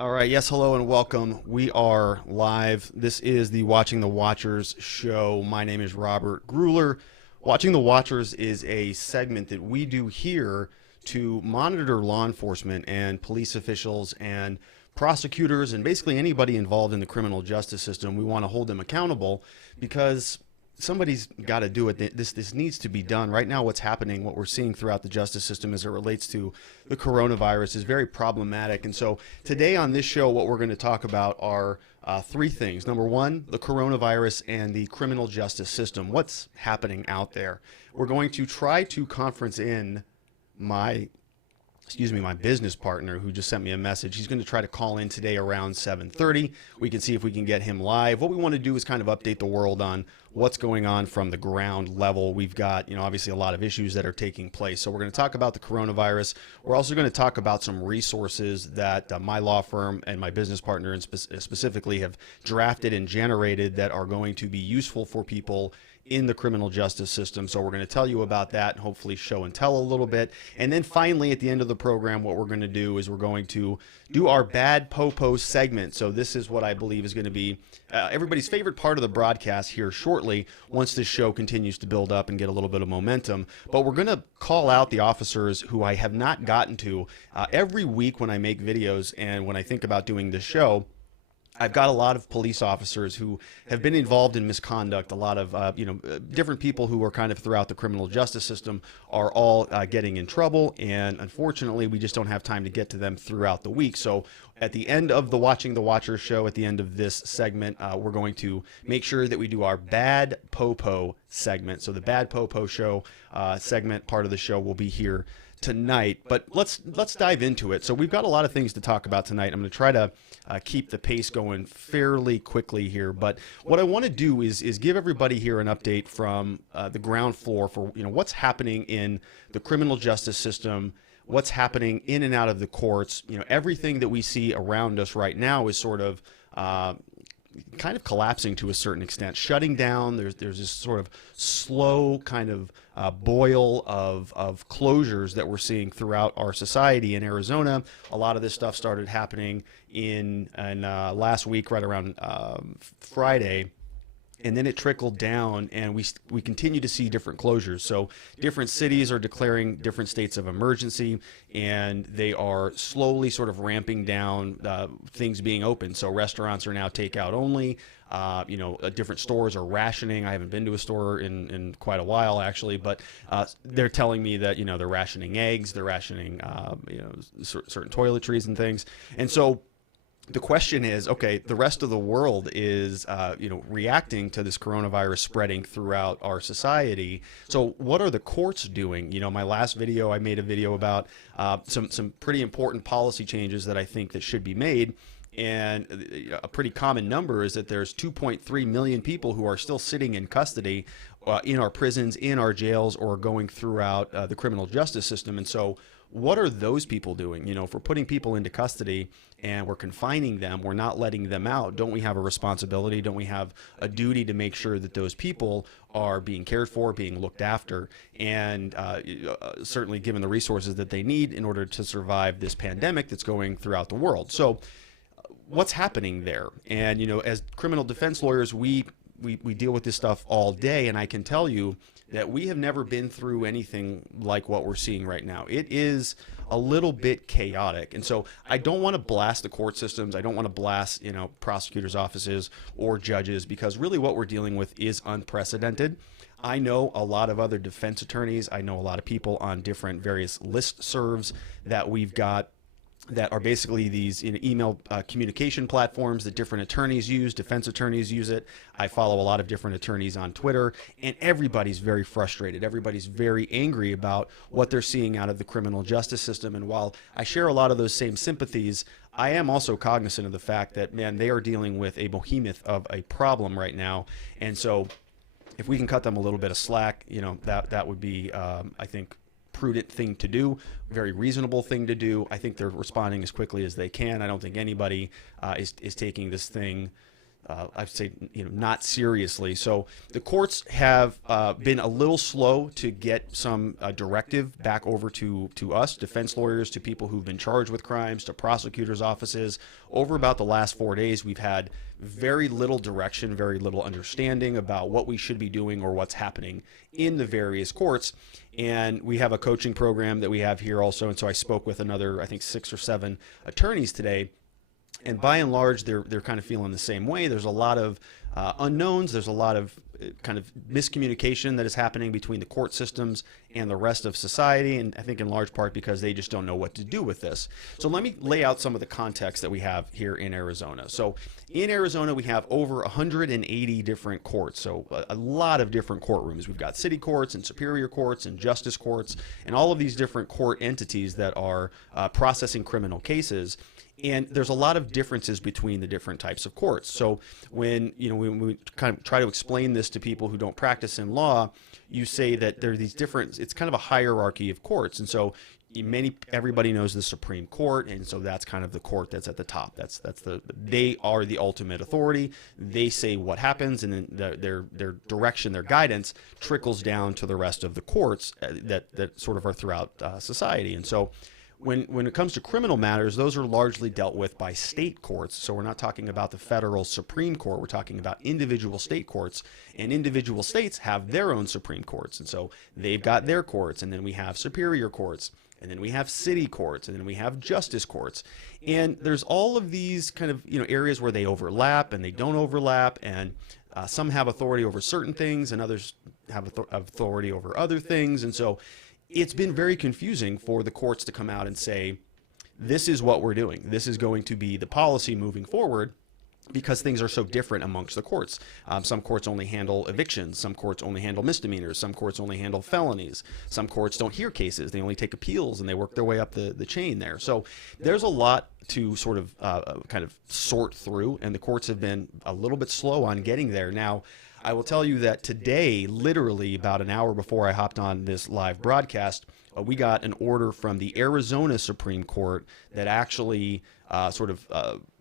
All right, yes, hello and welcome. We are live. This is the Watching the Watchers show. My name is Robert Gruler. Watching the Watchers is a segment that we do here to monitor law enforcement and police officials and prosecutors and basically anybody involved in the criminal justice system. We want to hold them accountable because somebody's got to do it. This needs to be done. Right now, what's happening, what we're seeing throughout the justice system as it relates to the coronavirus is very problematic. And so today on this show, what we're going to talk about are three things. Number one, the coronavirus and the criminal justice system. What's happening out there? We're going to try to conference in my business partner who just sent me a message. He's going to try to call in today around 7:30. We can see if we can get him live. What we want to do is kind of update the world on what's going on from the ground level. We've got, obviously a lot of issues that are taking place. So we're going to talk about the coronavirus. We're also going to talk about some resources that my law firm and my business partner specifically have drafted and generated that are going to be useful for people in the criminal justice system. So we're going to tell you about that and hopefully show and tell a little bit. And then finally, at the end of the program, what we're going to do is we're going to do our Bad Popo segment. So this is what I believe is going to be everybody's favorite part of the broadcast here shortly once this show continues to build up and get a little bit of momentum. But we're going to call out the officers who I have not gotten to. Every week when I make videos and when I think about doing this show, I've got a lot of police officers who have been involved in misconduct. A lot of, different people who are kind of throughout the criminal justice system are all getting in trouble. And unfortunately, we just don't have time to get to them throughout the week. So at the end of the Watching the Watchers show, at the end of this segment, we're going to make sure that we do our Bad Popo segment. So the Bad Popo show segment part of the show will be here tonight, but let's dive into it. So we've got a lot of things to talk about tonight. I'm going to try to keep the pace going fairly quickly here, but what I want to do is give everybody here an update from the ground floor for what's happening in the criminal justice system, what's happening in and out of the courts. Everything that we see around us right now is sort of kind of collapsing to a certain extent, shutting down. There's this sort of slow kind of boil of closures that we're seeing throughout our society. In Arizona, a lot of this stuff started happening in last week, right around Friday. And then it trickled down, and we continue to see different closures. So different cities are declaring different states of emergency, and they are slowly sort of ramping down things being open. So restaurants are now takeout only. Different stores are rationing. I haven't been to a store in quite a while, actually, but they're telling me that they're rationing eggs, they're rationing certain toiletries and things, and so. The question is, okay, the rest of the world is, reacting to this coronavirus spreading throughout our society. So what are the courts doing? My last video, I made a video about some pretty important policy changes that I think that should be made. And a pretty common number is that there's 2.3 million people who are still sitting in custody in our prisons, in our jails, or going throughout the criminal justice system. And so what are those people doing? If we're putting people into custody and we're confining them, we're not letting them out, don't we have a responsibility? Don't we have a duty to make sure that those people are being cared for, being looked after, and certainly given the resources that they need in order to survive this pandemic that's going throughout the world? So what's happening there? And, as criminal defense lawyers, we deal with this stuff all day, and I can tell you that we have never been through anything like what we're seeing right now. It is a little bit chaotic. And so I don't want to blast the court systems. I don't want to blast, prosecutors' offices or judges, because really what we're dealing with is unprecedented. I know a lot of other defense attorneys. I know a lot of people on different various listservs that we've got that are basically these email communication platforms that different attorneys use, defense attorneys use it. I follow a lot of different attorneys on Twitter, and everybody's very frustrated. Everybody's very angry about what they're seeing out of the criminal justice system. And while I share a lot of those same sympathies, I am also cognizant of the fact that, man, they are dealing with a behemoth of a problem right now. And so if we can cut them a little bit of slack, that would be, I think, prudent thing to do, very reasonable thing to do. I think they're responding as quickly as they can. I don't think anybody is taking this thing I'd say, not seriously. So the courts have been a little slow to get some directive back over to us, defense lawyers, to people who've been charged with crimes, to prosecutors' offices. Over about the last 4 days, we've had very little direction, very little understanding about what we should be doing or what's happening in the various courts. And we have a coaching program that we have here also. And so I spoke with another, I think, 6 or 7 attorneys today. And by and large, they're kind of feeling the same way. There's a lot of unknowns. There's a lot of kind of miscommunication that is happening between the court systems and the rest of society. And I think in large part because they just don't know what to do with this. So let me lay out some of the context that we have here in Arizona. So in Arizona, we have over 180 different courts. So a lot of different courtrooms. We've got city courts and superior courts and justice courts and all of these different court entities that are processing criminal cases. And there's a lot of differences between the different types of courts. So when we kind of try to explain this to people who don't practice in law, you say that there are these different, it's kind of a hierarchy of courts. And so everybody knows the Supreme Court, and so that's kind of the court that's at the top. They are the ultimate authority. They say what happens, and then their direction, their guidance trickles down to the rest of the courts that sort of are throughout society. And so when it comes to criminal matters, those are largely dealt with by state courts. So we're not talking about the federal Supreme Court. We're talking about individual state courts, and individual states have their own Supreme Courts. And so they've got their courts, and then we have superior courts, and then we have city courts, and then we have justice courts. And there's all of these kind of areas where they overlap and they don't overlap, and some have authority over certain things and others have authority over other things. And so it's been very confusing for the courts to come out and say, this is what we're doing. This is going to be the policy moving forward, because things are so different amongst the courts. Some courts only handle evictions. Some courts only handle misdemeanors. Some courts only handle felonies. Some courts don't hear cases. They only take appeals, and they work their way up the chain there. So there's a lot to sort of kind of sort through, and the courts have been a little bit slow on getting there. Now, I will tell you that today, literally about an hour before I hopped on this live broadcast, we got an order from the Arizona Supreme Court that actually sort of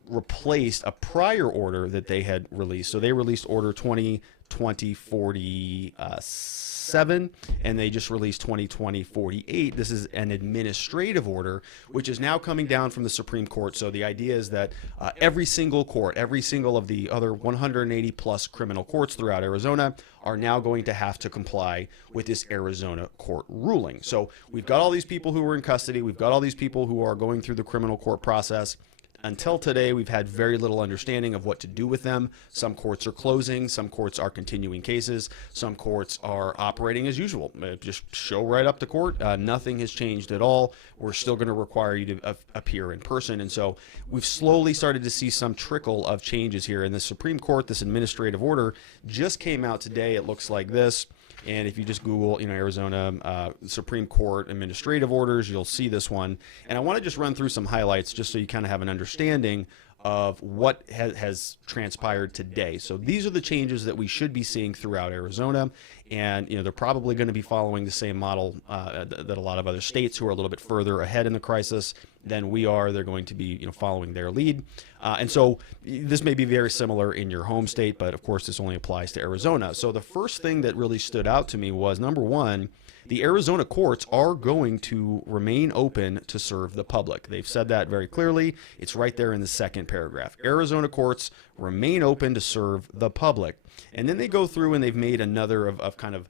replaced a prior order that they had released. So they released Order 2020-47, and they just released 2020-48. This is an administrative order, which is now coming down from the Supreme Court. So the idea is that every single court, every single of the other 180 plus criminal courts throughout Arizona are now going to have to comply with this Arizona court ruling. So we've got all these people who are in custody. We've got all these people who are going through the criminal court process. Until today, we've had very little understanding of what to do with them. Some courts are closing. Some courts are continuing cases. Some courts are operating as usual. Just show right up to court. Nothing has changed at all. We're still going to require you to appear in person. And so we've slowly started to see some trickle of changes here. In the Supreme Court, this administrative order just came out today. It looks like this. And if you just Google, Arizona Supreme Court administrative orders, you'll see this one. And I want to just run through some highlights just so you kind of have an understanding of what has transpired today. So these are the changes that we should be seeing throughout Arizona. And, they're probably going to be following the same model that a lot of other states who are a little bit further ahead in the crisis than we are. They're going to be, following their lead. And so this may be very similar in your home state, but of course this only applies to Arizona. So the first thing that really stood out to me was, number one, the Arizona courts are going to remain open to serve the public. They've said that very clearly. It's right there in the second paragraph. Arizona courts remain open to serve the public. And then they go through and they've made another of kind of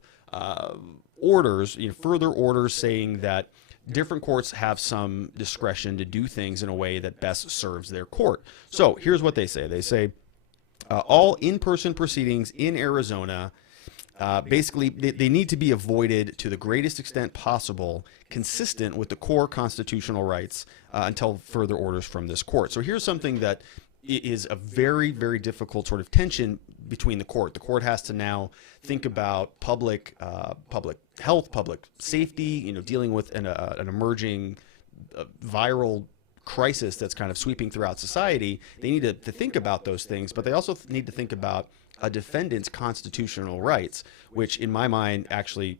orders, further orders saying that different courts have some discretion to do things in a way that best serves their court. So here's what they say. They say all in-person proceedings in Arizona, basically, they need to be avoided to the greatest extent possible, consistent with the core constitutional rights until further orders from this court. So here's something that is a very, very difficult sort of tension between the court. The court has to now think about public health, public safety, dealing with an emerging viral crisis that's kind of sweeping throughout society. They need to think about those things, but they also need to think about a defendant's constitutional rights, which in my mind actually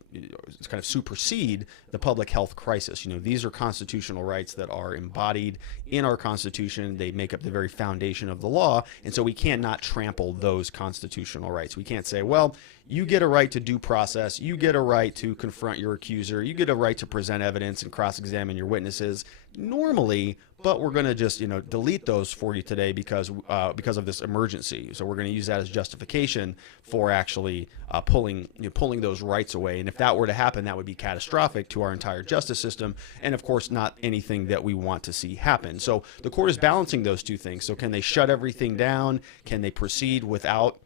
kind of supersede the public health crisis. These are constitutional rights that are embodied in our Constitution. They make up the very foundation of the law, and so we cannot trample those constitutional rights. We can't say, well, you get a right to due process, you get a right to confront your accuser, you get a right to present evidence and cross-examine your witnesses normally, but we're going to just delete those for you today because of this emergency. So we're going to use that as justification for actually pulling those rights away. And if that were to happen, that would be catastrophic to our entire justice system, and of course not anything that we want to see happen. So the court is balancing those two things. So can they shut everything down? Can they proceed without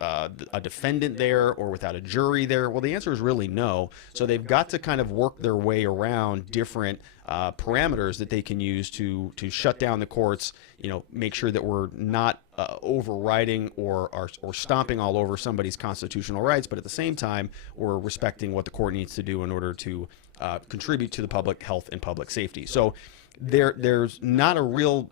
a defendant there or without a jury there? Well, the answer is really no. So they've got to kind of work their way around different parameters that they can use to shut down the courts, make sure that we're not overriding or stomping all over somebody's constitutional rights, but at the same time, we're respecting what the court needs to do in order to contribute to the public health and public safety. So there's not a real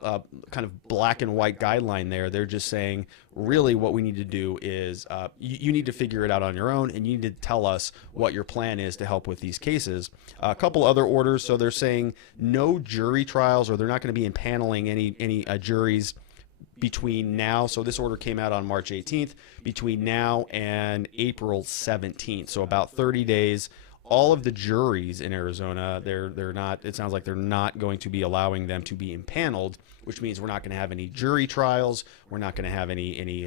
kind of black and white guideline there. They're just saying really what we need to do is you need to figure it out on your own, and you need to tell us what your plan is to help with these cases. A couple other orders. So they're saying no jury trials, or they're not going to be impaneling any juries between now. So this order came out on March 18th, between now and April 17th. So about 30 days. All of the juries in Arizona, they're not. It sounds like they're not going to be allowing them to be impaneled, which means we're not going to have any jury trials. We're not going to have any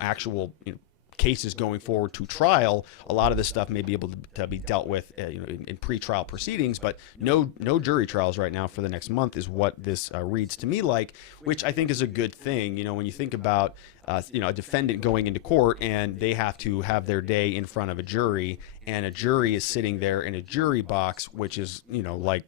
actual cases going forward to trial. A lot of this stuff may be able to be dealt with in pretrial proceedings, but no jury trials right now for the next month is what this reads to me like, which I think is a good thing. When you think about a defendant going into court and they have to have their day in front of a jury, and a jury is sitting there in a jury box, which is like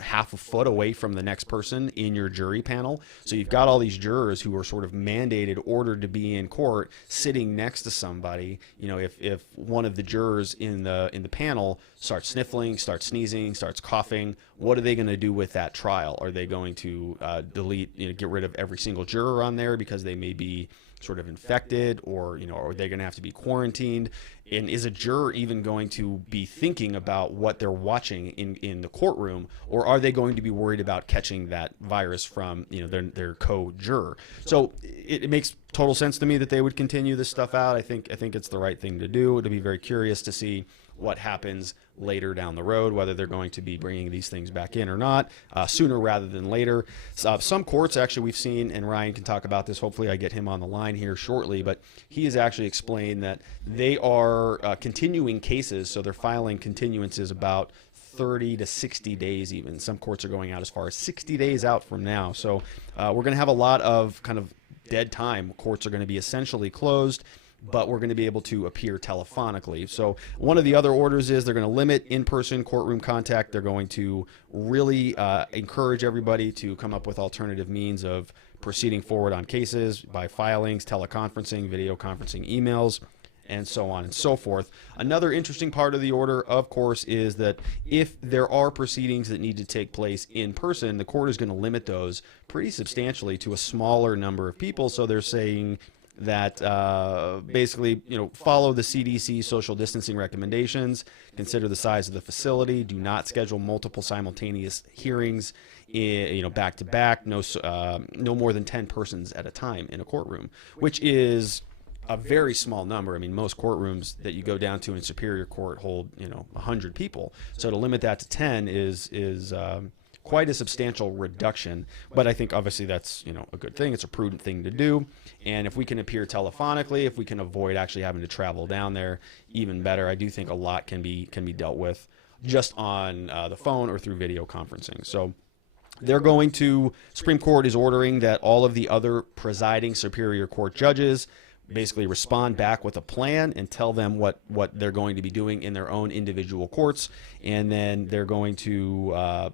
half a foot away from the next person in your jury panel. So you've got all these jurors who are sort of mandated, ordered to be in court, sitting next to somebody. If one of the jurors in the panel starts sniffling, starts sneezing, starts coughing, what are they going to do with that trial? Are they going to delete, get rid of every single juror on there because they may be sort of infected, or are they going to have to be quarantined? And is a juror even going to be thinking about what they're watching in the courtroom, or are they going to be worried about catching that virus from their co-juror? So it makes total sense to me that they would continue this stuff out. I think it's the right thing to do. It'll be very curious to see what happens later down the road, whether they're going to be bringing these things back in or not, sooner rather than later. Some courts, actually, we've seen, and Ryan can talk about this, hopefully I get him on the line here shortly, but he has actually explained that they are continuing cases, so they're filing continuances about 30 to 60 days even. Some courts are going out as far as 60 days out from now. So we're going to have a lot of kind of dead time. Courts are going to be essentially closed, but we're going to be able to appear telephonically. So one of the other orders is they're going to limit in-person courtroom contact. They're going to really encourage everybody to come up with alternative means of proceeding forward on cases by filings, teleconferencing, video conferencing, emails, and so on and so forth. Another interesting part of the order, of course, is that if there are proceedings that need to take place in person, the court is going to limit those pretty substantially to a smaller number of people. So they're saying that basically, follow the CDC social distancing recommendations, consider the size of the facility, do not schedule multiple simultaneous hearings, back to back, no more than 10 persons at a time in a courtroom, which is a very small number. I mean, most courtrooms that you go down to in Superior Court hold, 100 people. So to limit that to 10 is quite a substantial reduction, but I think obviously that's a good thing. It's a prudent thing to do, and if we can appear telephonically, if we can avoid actually having to travel down there, even better. I do think a lot can be dealt with just on the phone or through video conferencing. So Supreme Court is ordering that all of the other presiding Superior Court judges basically respond back with a plan and tell them what they're going to be doing in their own individual courts, and then they're going to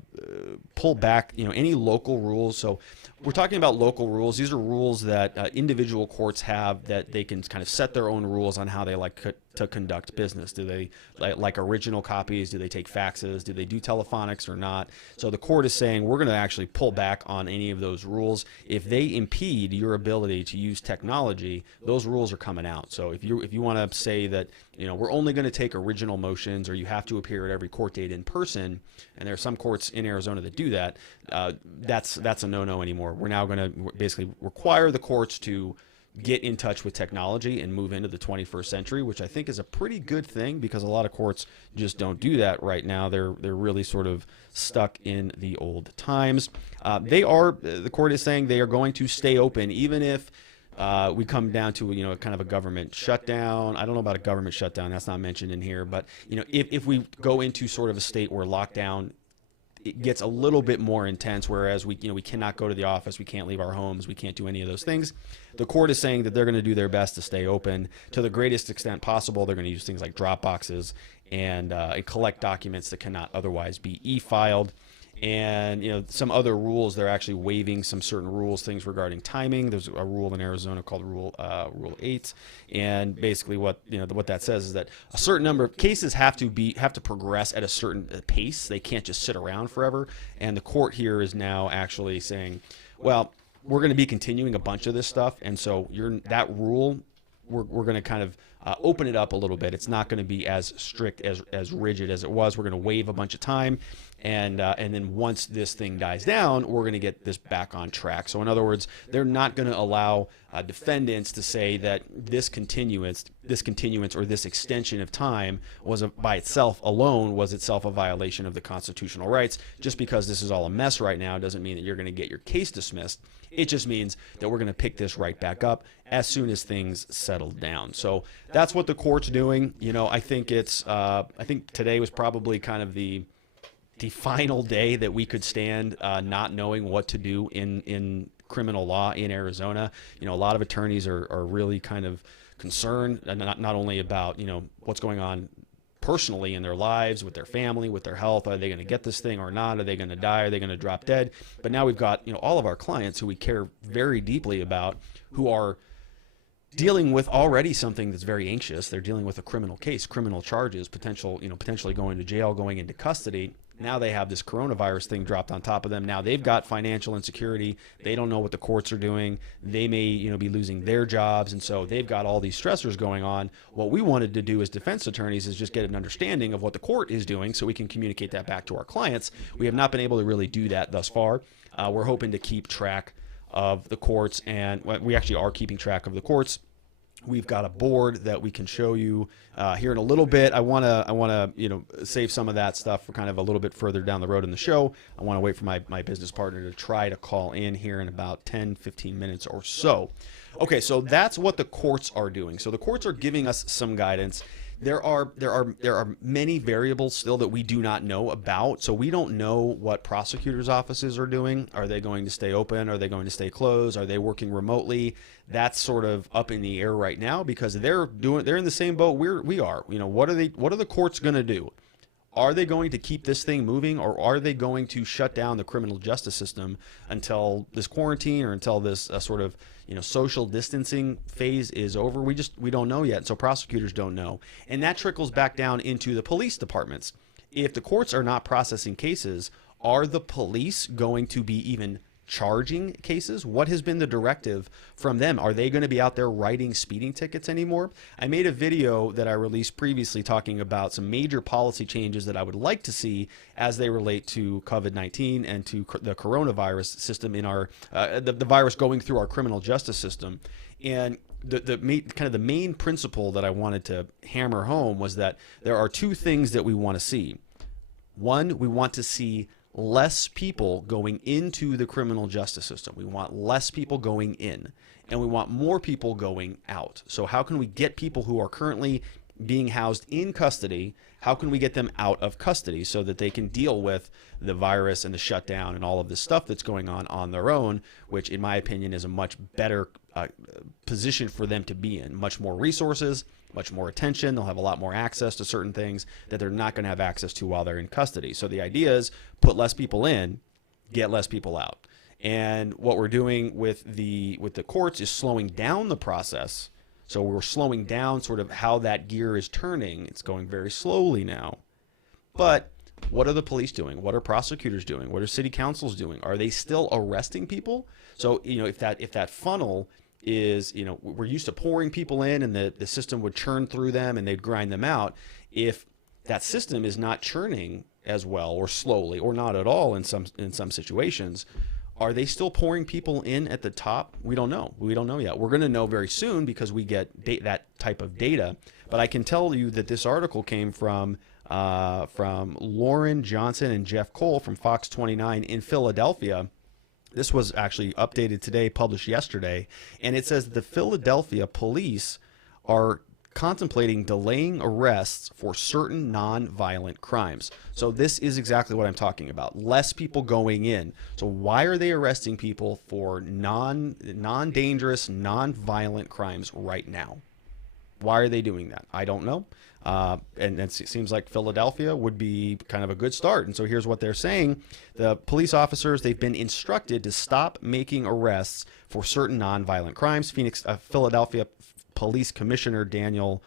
pull back any local rules. So we're talking about local rules. These are rules that individual courts have, that they can kind of set their own rules on how they like to conduct business? Do they like original copies? Do they take faxes? Do they do telephonics or not? So the court is saying we're going to actually pull back on any of those rules. If they impede your ability to use technology, those rules are coming out. So if you want to say that, you know, we're only going to take original motions, or you have to appear at every court date in person, and there are some courts in Arizona that do that, that's a no-no anymore. We're now going to basically require the courts to get in touch with technology and move into the 21st century, which I think is a pretty good thing, because a lot of courts just don't do that right now. They're really sort of stuck in the old times. The court is saying they are going to stay open even if we come down to, you know, kind of a government shutdown. I don't know about a government shutdown. That's not mentioned in here. But, you know, if we go into sort of a state where lockdown, it gets a little bit more intense, whereas we cannot go to the office, we can't leave our homes, we can't do any of those things. The court is saying that they're going to do their best to stay open to the greatest extent possible. They're going to use things like drop boxes and collect documents that cannot otherwise be e-filed. And, you know, some other rules, they're actually waiving some certain rules, things regarding timing. There's a rule in Arizona called Rule 8, and basically what that says is that a certain number of cases have to progress at a certain pace. They can't just sit around forever. And the court here is now actually saying, well, we're going to be continuing a bunch of this stuff, and so that rule, we're going to kind of open it up a little bit. It's not going to be as strict, as rigid as it was. We're going to waive a bunch of time, and then once this thing dies down, we're going to get this back on track. So in other words, they're not going to allow defendants to say that this continuance or this extension of time by itself alone was itself a violation of the constitutional rights. Just because this is all a mess right now doesn't mean that you're going to get your case dismissed. It just means that we're going to pick this right back up as soon as things settle down. So that's what the court's doing. You know, I think I think today was probably kind of the final day that we could stand not knowing what to do in criminal law in Arizona. You know, a lot of attorneys are really kind of concerned, not only about, you know, what's going on personally in their lives, with their family, with their health. Are they going to get this thing or not? Are they going to die? Are they going to drop dead? But now we've got, you know, all of our clients who we care very deeply about, who are dealing with already something that's very anxious. They're dealing with a criminal case, criminal charges, potentially going to jail, going into custody. Now they have this coronavirus thing dropped on top of them. Now they've got financial insecurity. They don't know what the courts are doing. They may, you know, be losing their jobs, and so they've got all these stressors going on. What we wanted to do as defense attorneys is just get an understanding of what the court is doing so we can communicate that back to our clients. We have not been able to really do that thus far. We're hoping to keep track of the courts, and we actually are keeping track of the courts. We've got a board that we can show you here in a little bit. I want to you know, save some of that stuff for kind of a little bit further down the road in the show. I want to wait for my business partner to try to call in here in about 10-15 minutes or so. Okay, so that's what the courts are doing. So the courts are giving us some guidance. There are many variables still that we do not know about. So we don't know what prosecutors' offices are doing. Are they going to stay open? Are they going to stay closed? Are they working remotely? That's sort of up in the air right now, because they're in the same boat we are. You know, what are the courts going to do? Are they going to keep this thing moving, or are they going to shut down the criminal justice system until this quarantine or until this sort of, you know, social distancing phase is over? We don't know yet. So prosecutors don't know. And that trickles back down into the police departments. If the courts are not processing cases, are the police going to be even charging cases? What has been the directive from them? Are they going to be out there writing speeding tickets anymore? I made a video that I released previously talking about some major policy changes that I would like to see as they relate to COVID-19 and to the coronavirus system in our the virus going through our criminal justice system. And the main principle that I wanted to hammer home was that there are two things that we want to see. One, we want to see less people going into the criminal justice system. We want less people going in, and we want more people going out. So how can we get people who are currently being housed in custody, how can we get them out of custody so that they can deal with the virus and the shutdown and all of this stuff that's going on their own, which in my opinion is a much better position for them to be in. Much more resources, much more attention. They'll have a lot more access to certain things that they're not going to have access to while they're in custody. So the idea is put less people in, get less people out. And what we're doing with the courts is slowing down the process So we're slowing down sort of how that gear is turning. It's going very slowly now. But what are the police doing? What are prosecutors doing? What are city councils doing? Are they still arresting people? So, if that funnel is, we're used to pouring people in and the system would churn through them and they'd grind them out. If that system is not churning as well or slowly or not at all in some situations, are they still pouring people in at the top? We don't know. We don't know yet. We're going to know very soon because we get that type of data. But I can tell you that this article came from Lauren Johnson and Jeff Cole from Fox 29 in Philadelphia. This was actually updated today, published yesterday, and it says the Philadelphia police are contemplating delaying arrests for certain non-violent crimes. So this is exactly what I'm talking about. Less people going in. So why are they arresting people for non-dangerous, non-violent crimes right now? Why are they doing that? I don't know. And it seems like Philadelphia would be kind of a good start. And so here's what they're saying. The police officers, they've been instructed to stop making arrests for certain non-violent crimes. Philadelphia Police Commissioner Danielle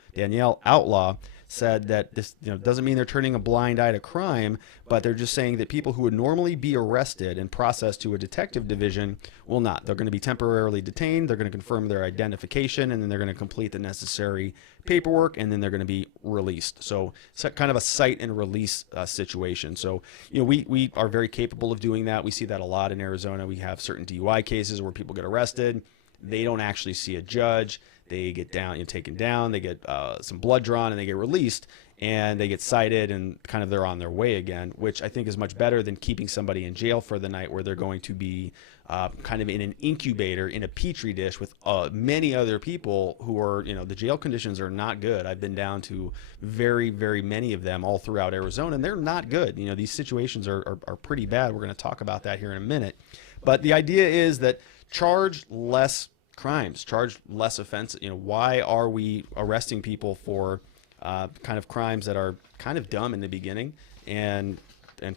Outlaw said that this doesn't mean they're turning a blind eye to crime, but they're just saying that people who would normally be arrested and processed to a detective division will not. They're going to be temporarily detained, they're going to confirm their identification, and then they're going to complete the necessary paperwork, and then they're going to be released. So it's kind of a cite and release situation. So we are very capable of doing that. We see that a lot in Arizona. We have certain DUI cases where people get arrested. They don't actually see a judge. They get taken down, they get some blood drawn, and they get released, and they get cited, and kind of they're on their way again, which I think is much better than keeping somebody in jail for the night where they're going to be kind of in an incubator, in a petri dish with many other people who are, the jail conditions are not good. I've been down to very, very many of them all throughout Arizona, and they're not good. These situations are pretty bad. We're going to talk about that here in a minute. But the idea is that charge less crimes, charge less offenses. Why are we arresting people for kind of crimes that are kind of dumb in the beginning and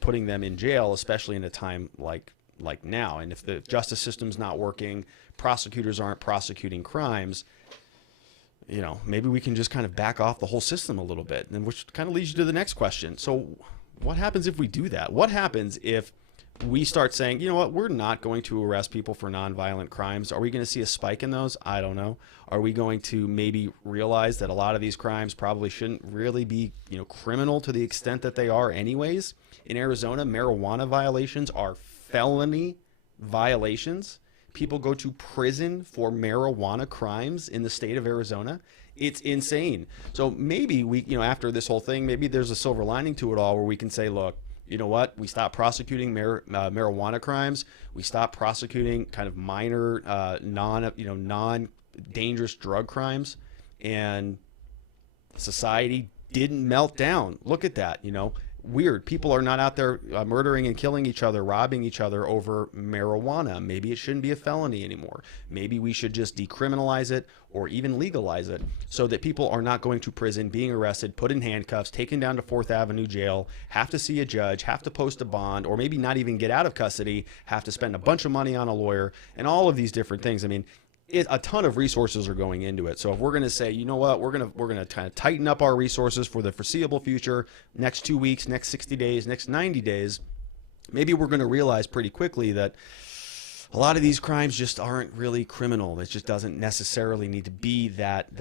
putting them in jail, especially in a time like now? And if the justice system's not working, prosecutors aren't prosecuting crimes, maybe we can just kind of back off the whole system a little bit. And which kind of leads you to the next question. So what happens if we do that? What happens if we start saying, we're not going to arrest people for nonviolent crimes? Are we going to see a spike in those? I don't know. Are we going to maybe realize that a lot of these crimes probably shouldn't really be, criminal to the extent that they are anyways? In Arizona, marijuana violations are felony violations. People go to prison for marijuana crimes in the state of Arizona. It's insane. So maybe we, after this whole thing, maybe there's a silver lining to it all where we can say, look, you know what? We stop prosecuting marijuana crimes. We stop prosecuting kind of minor, non-dangerous drug crimes, and society didn't melt down. Look at that. Weird. People are not out there murdering and killing each other, robbing each other over marijuana. Maybe it shouldn't be a felony anymore. Maybe we should just decriminalize it or even legalize it so that people are not going to prison, being arrested, put in handcuffs, taken down to 4th Avenue jail, have to see a judge, have to post a bond, or maybe not even get out of custody, have to spend a bunch of money on a lawyer, and all of these different things. I mean, a ton of resources are going into it. So if we're going to say, you know what, we're going to kind of tighten up our resources for the foreseeable future, next 2 weeks, next 60 days, next 90 days, maybe we're going to realize pretty quickly that a lot of these crimes just aren't really criminal. It just doesn't necessarily need to be that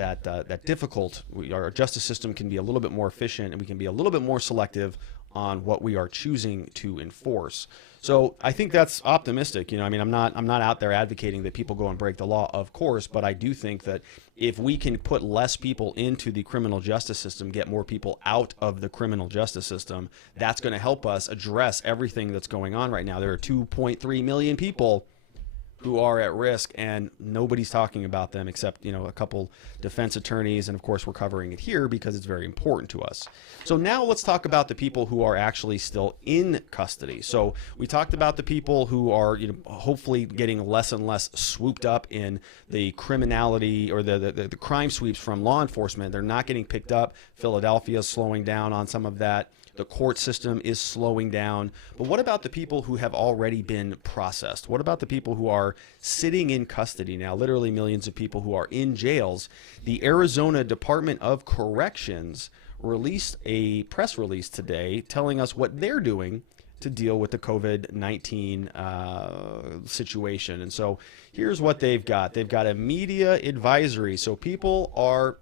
difficult. Our justice system can be a little bit more efficient, and we can be a little bit more selective on what we are choosing to enforce. So I think that's optimistic. I'm not out there advocating that people go and break the law, of course, but I do think that if we can put less people into the criminal justice system, get more people out of the criminal justice system, that's going to help us address everything that's going on right now. There are 2.3 million people who are at risk, and nobody's talking about them except, a couple defense attorneys. And of course, we're covering it here because it's very important to us. So now let's talk about the people who are actually still in custody. So we talked about the people who are, hopefully getting less and less swooped up in the criminality or the crime sweeps from law enforcement. They're not getting picked up. Philadelphia is slowing down on some of that. The court system is slowing down. But what about the people who have already been processed? What about the people who are sitting in custody now? Literally millions of people who are in jails. The Arizona Department of Corrections released a press release today telling us what they're doing to deal with the COVID-19 situation. And so here's what they've got. They've got a media advisory. So people are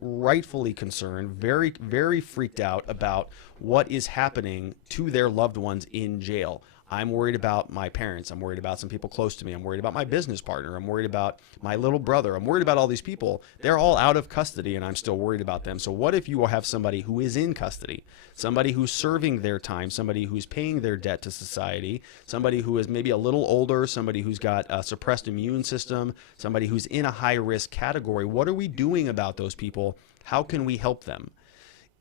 rightfully concerned, very, very freaked out about what is happening to their loved ones in jail. I'm worried about my parents. I'm worried about some people close to me. I'm worried about my business partner. I'm worried about my little brother. I'm worried about all these people. They're all out of custody, and I'm still worried about them. So what if you have somebody who is in custody, somebody who's serving their time, somebody who's paying their debt to society, somebody who is maybe a little older, somebody who's got a suppressed immune system, somebody who's in a high-risk category? What are we doing about those people? How can we help them?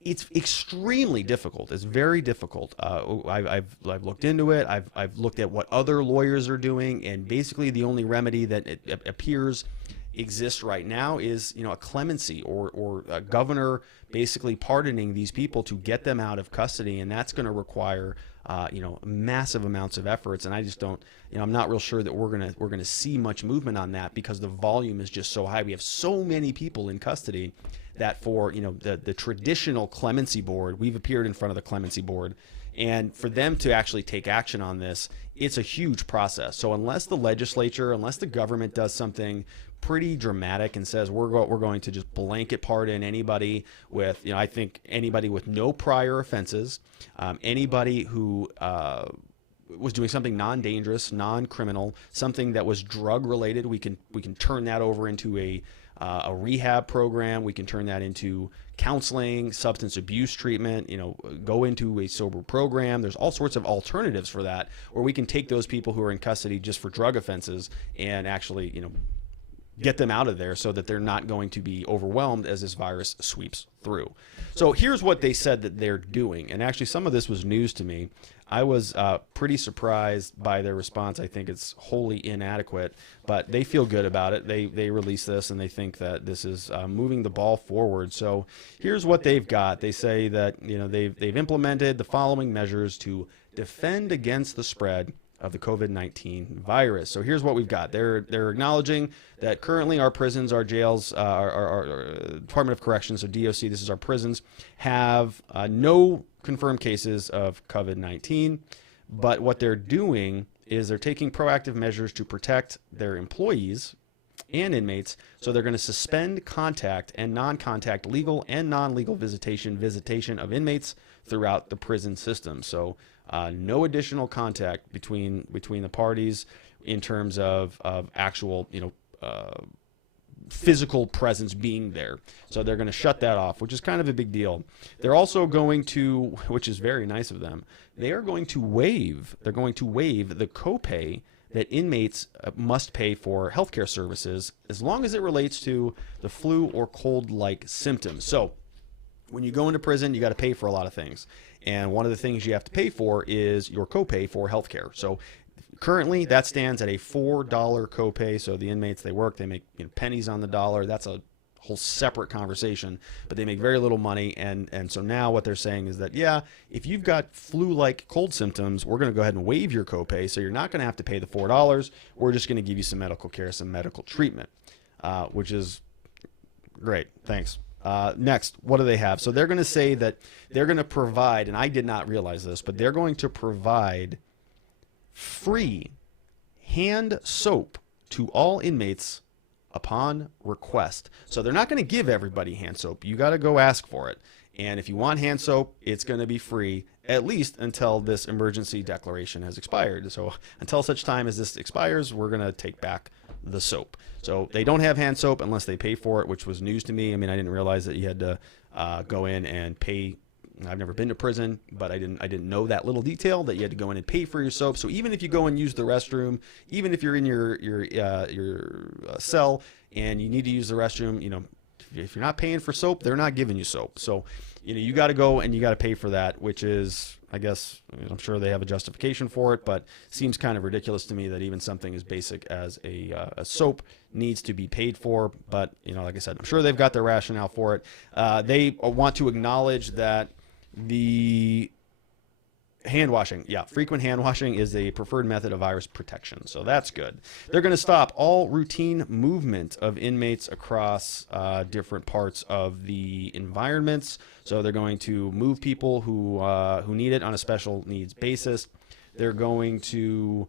It's extremely difficult. It's very difficult. I've looked into it. I've looked at what other lawyers are doing, and basically the only remedy that it appears exists right now is, a clemency or a governor basically pardoning these people to get them out of custody, and that's going to require massive amounts of efforts. And I just don't, I'm not real sure that we're gonna see much movement on that because the volume is just so high. We have so many people in custody that for the traditional clemency board, we've appeared in front of the clemency board, and for them to actually take action on this, it's a huge process. So unless the legislature, unless the government does something pretty dramatic and says we're going to just blanket pardon anybody with, I think anybody with no prior offenses, anybody who was doing something non-dangerous, non-criminal, something that was drug-related, we can turn that over into a rehab program. We can turn that into counseling, substance abuse treatment, go into a sober program. There's all sorts of alternatives for that, or we can take those people who are in custody just for drug offenses and actually, get them out of there so that they're not going to be overwhelmed as this virus sweeps through. So here's what they said that they're doing. And actually some of this was news to me. I was pretty surprised by their response. I think it's wholly inadequate, but they feel good about it. They released this and they think that this is moving the ball forward. So here's what they've got. They say that they've implemented the following measures to defend against the spread of the COVID-19 virus. So here's what we've got. They're acknowledging that currently our prisons, our jails, our Department of Corrections, so DOC, this is our prisons, have no confirmed cases of COVID-19. But what they're doing is they're taking proactive measures to protect their employees and inmates. So they're going to suspend contact and non-contact legal and non-legal visitation of inmates throughout the prison system. So no additional contact between the parties in terms of actual physical presence being there. So they're going to shut that off, which is kind of a big deal. They're also going to, which is very nice of them, they're going to waive the copay that inmates must pay for healthcare services as long as it relates to the flu or cold-like symptoms. So when you go into prison, you got to pay for a lot of things. And one of the things you have to pay for is your copay for healthcare. So currently that stands at a $4 copay. So the inmates, they work, they make pennies on the dollar. That's a whole separate conversation, but they make very little money. And so now what they're saying is that, yeah, if you've got flu-like cold symptoms, we're going to go ahead and waive your copay. So you're not going to have to pay the $4. We're just going to give you some medical care, some medical treatment, which is great. Thanks. Next, what do they have? So they're going to say that they're going to provide, and I did not realize this, but they're going to provide free hand soap to all inmates upon request. So they're not going to give everybody hand soap. You got to go ask for it. And if you want hand soap, it's going to be free, at least until this emergency declaration has expired. So until such time as this expires, we're going to take back the soap. So they don't have hand soap unless they pay for it, which was news to me. I mean, I didn't realize that you had to go in and pay. I've never been to prison, but I didn't know that little detail that you had to go in and pay for your soap. So even if you go and use the restroom, even if you're in your cell and you need to use the restroom, if you're not paying for soap, they're not giving you soap. So you got to go and you got to pay for that, which is, I guess, I'm sure they have a justification for it, but seems kind of ridiculous to me that even something as basic as a soap needs to be paid for. But like I said, I'm sure they've got their rationale for it. They want to acknowledge that The hand washing, yeah, frequent hand washing is a preferred method of virus protection, so that's good. They're going to stop all routine movement of inmates across different parts of the environments. So they're going to move people who need it on a special needs basis. They're going to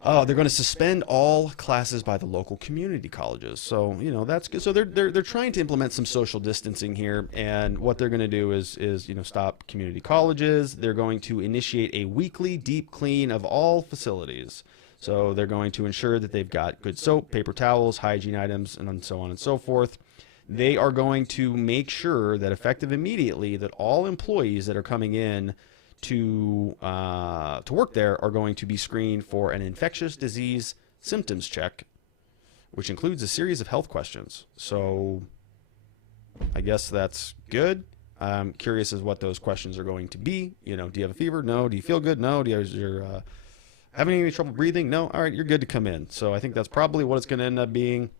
suspend all classes by the local community colleges. So, you know, that's good. So they're trying to implement some social distancing here, and what they're going to do is stop community colleges. They're going to initiate a weekly deep clean of all facilities. So they're going to ensure that they've got good soap, paper towels, hygiene items, and so on and so forth. They are going to make sure that effective immediately that all employees that are coming in to work there are going to be screened for an infectious disease symptoms check, which includes a series of health questions. So I guess that's good. I'm curious as what those questions are going to be. You know, do you have a fever? No. Do you feel good? No. Do you having any trouble breathing? No. All right, you're good to come in. So I think that's probably what it's going to end up being.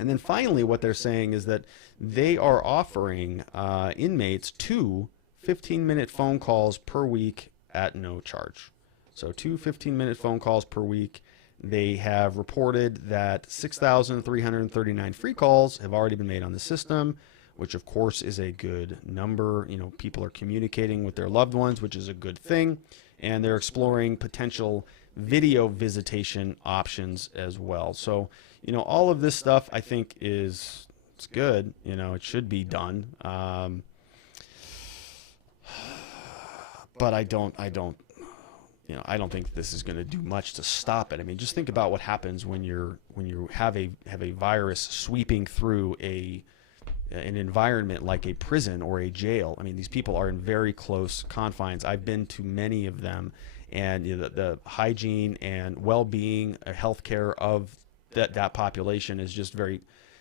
And then finally, what they're saying is that they are offering inmates 2 15-minute phone calls per week at no charge. So 2 15-minute phone calls per week. They have reported that 6,339 free calls have already been made on the system, which of course is a good number. You know, people are communicating with their loved ones, which is a good thing. And they're exploring potential video visitation options as well. So, you know, all of this stuff I think it's good. You know, it should be done. But I don't think this is going to do much to stop it. I mean, just think about what happens when you have a virus sweeping through an environment like a prison or a jail. I mean, these people are in very close confines. I've been to many of them, and you know, the hygiene and well-being, healthcare of that population is just very,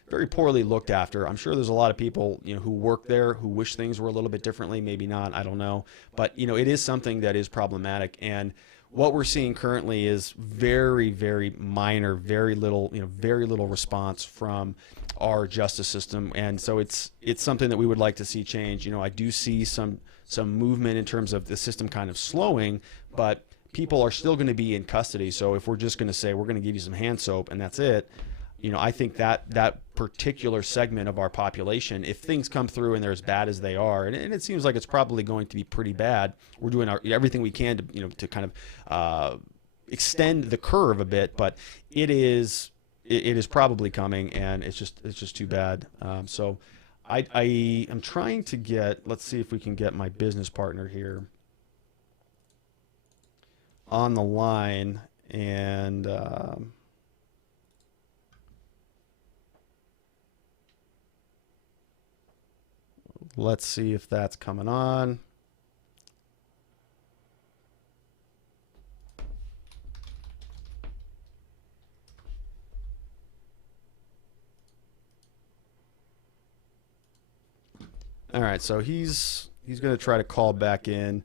very poorly looked after. I'm sure there's a lot of people, you know, who work there who wish things were a little bit differently. Maybe not. I don't know. But, you know, it is something that is problematic. And what we're seeing currently is very, very minor, very little response from our justice system. And so it's something that we would like to see change. You know, I do see some movement in terms of the system kind of slowing, but people are still going to be in custody. So if we're just going to say we're going to give you some hand soap and that's it, you know, I think that particular segment of our population, if things come through and they're as bad as they are, and it seems like it's probably going to be pretty bad, we're doing everything we can to, you know, to kind of extend the curve a bit, but it is probably coming, and it's just too bad. So I am trying to get, let's see if we can get my business partner here on the line, and let's see if that's coming on. All right, so he's going to try to call back in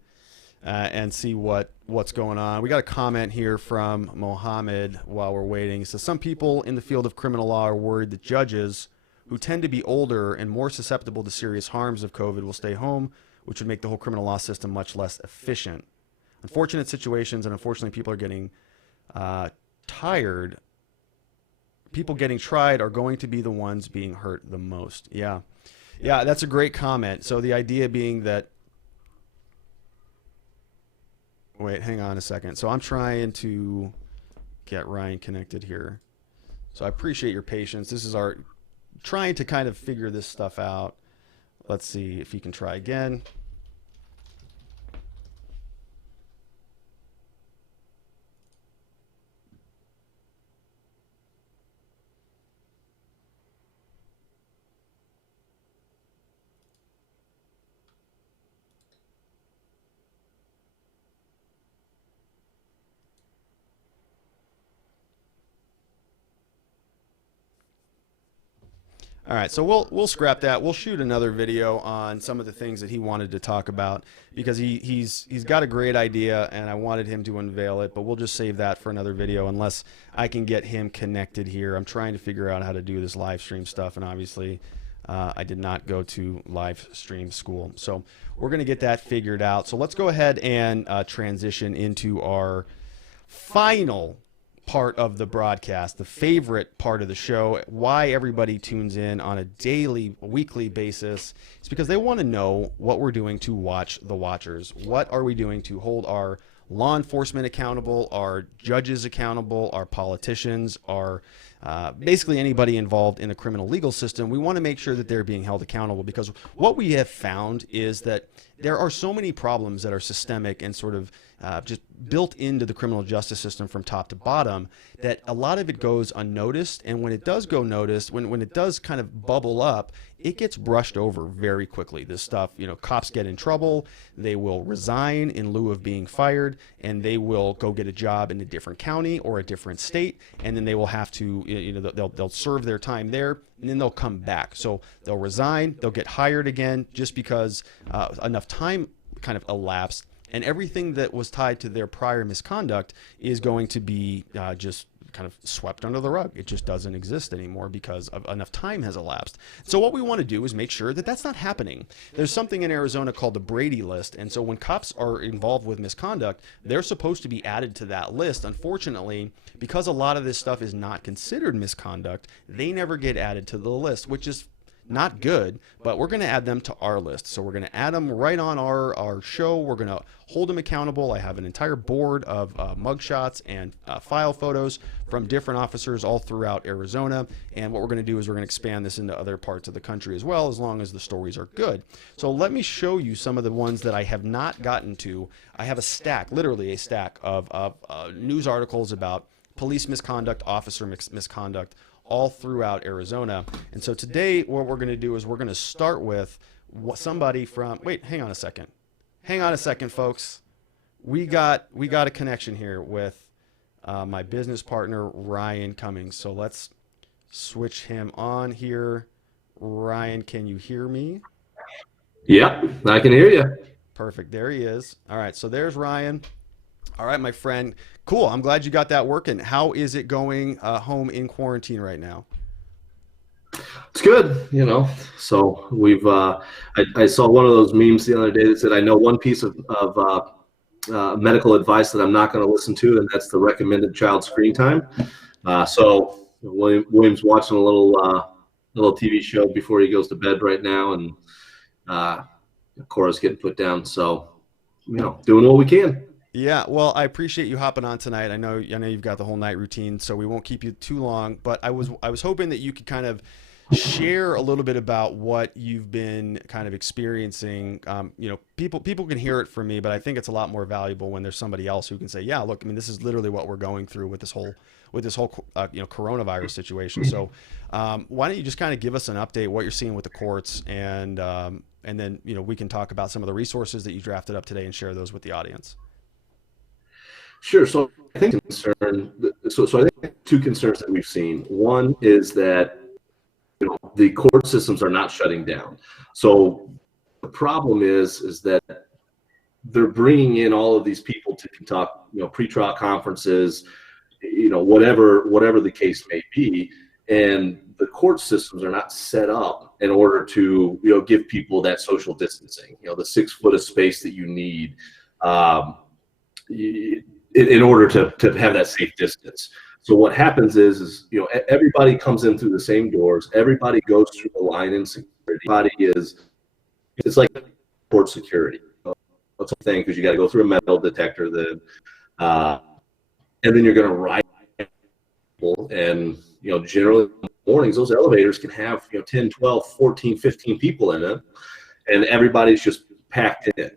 and see what's going on. We got a comment here from Mohammed while we're waiting. He says, some people in the field of criminal law are worried that judges who tend to be older and more susceptible to serious harms of COVID will stay home, which would make the whole criminal law system much less efficient. Unfortunate situations, and unfortunately people are getting tired. People getting tried are going to be the ones being hurt the most. Yeah, that's a great comment. So the idea being that, wait, hang on a second. So I'm trying to get Ryan connected here. So I appreciate your patience. This is our trying to kind of figure this stuff out. Let's see if he can try again. All right, so we'll scrap that. We'll shoot another video on some of the things that he wanted to talk about, because he's got a great idea and I wanted him to unveil it, but we'll just save that for another video unless I can get him connected here. I'm trying to figure out how to do this live stream stuff, and obviously I did not go to live stream school. So we're going to get that figured out. So let's go ahead and transition into our final part of the broadcast, the favorite part of the show, why everybody tunes in on a daily, weekly basis. It's because they want to know what we're doing to watch the watchers. What are we doing to hold our law enforcement accountable, our judges accountable, our politicians, our basically anybody involved in the criminal legal system? We want to make sure that they're being held accountable, because what we have found is that there are so many problems that are systemic and sort of just built into the criminal justice system from top to bottom, that a lot of it goes unnoticed. And when it does go noticed, when it does kind of bubble up, it gets brushed over very quickly. This stuff, cops get in trouble, they will resign in lieu of being fired, and they will go get a job in a different county or a different state, and then they will have to, they'll serve their time there, and then they'll come back. So they'll resign, they'll get hired again, just because enough time kind of elapsed, and everything that was tied to their prior misconduct is going to be just kind of swept under the rug. It just doesn't exist anymore because of enough time has elapsed. So what we want to do is make sure that that's not happening. There's something in Arizona called the Brady list, and so when cops are involved with misconduct, they're supposed to be added to that list. Unfortunately, because a lot of this stuff is not considered misconduct, they never get added to the list, which is not good, but we're going to add them to our list. So we're going to add them right on our show. We're going to hold them accountable. I have an entire board of mugshots and file photos from different officers all throughout Arizona. And what we're going to do is we're going to expand this into other parts of the country as well, as long as the stories are good. So let me show you some of the ones that I have not gotten to. I have a stack, literally a stack of news articles about police misconduct, officer misconduct, all throughout Arizona. And so today what we're going to do is we're going to start with somebody from, wait, hang on a second, folks. We got a connection here with my business partner, Ryan Cummings. So let's switch him on here. Ryan, can you hear me? Yeah, I can hear you. Perfect. There he is. All right. So there's Ryan. All right, my friend. Cool. I'm glad you got that working. How is it going home in quarantine right now? It's good, So we've I saw one of those memes the other day that said, I know one piece of medical advice that I'm not going to listen to, and that's the recommended child screen time. So William's watching a little TV show before he goes to bed right now, and Cora's getting put down. So, doing what we can. Yeah, well, I appreciate you hopping on tonight. I know you've got the whole night routine, so we won't keep you too long. But I was hoping that you could kind of share a little bit about what you've been kind of experiencing. People can hear it from me, but I think it's a lot more valuable when there's somebody else who can say, "Yeah, look, I mean, this is literally what we're going through with this whole coronavirus situation." So, why don't you just kind of give us an update what you're seeing with the courts, and then we can talk about some of the resources that you drafted up today and share those with the audience. Sure. So I think I think two concerns that we've seen. One is that the court systems are not shutting down. So the problem is that they're bringing in all of these people to conduct pretrial conferences, whatever the case may be, and the court systems are not set up in order to give people that social distancing, the 6 foot of space that you need. In order to have that safe distance. So what happens is everybody comes in through the same doors. Everybody goes through the line in security. It's like court security. That's the thing, because you got to go through a metal detector, and then you're going to ride people. And generally in the mornings, those elevators can have 10, 12, 14, 15 people in it, and everybody's just packed in.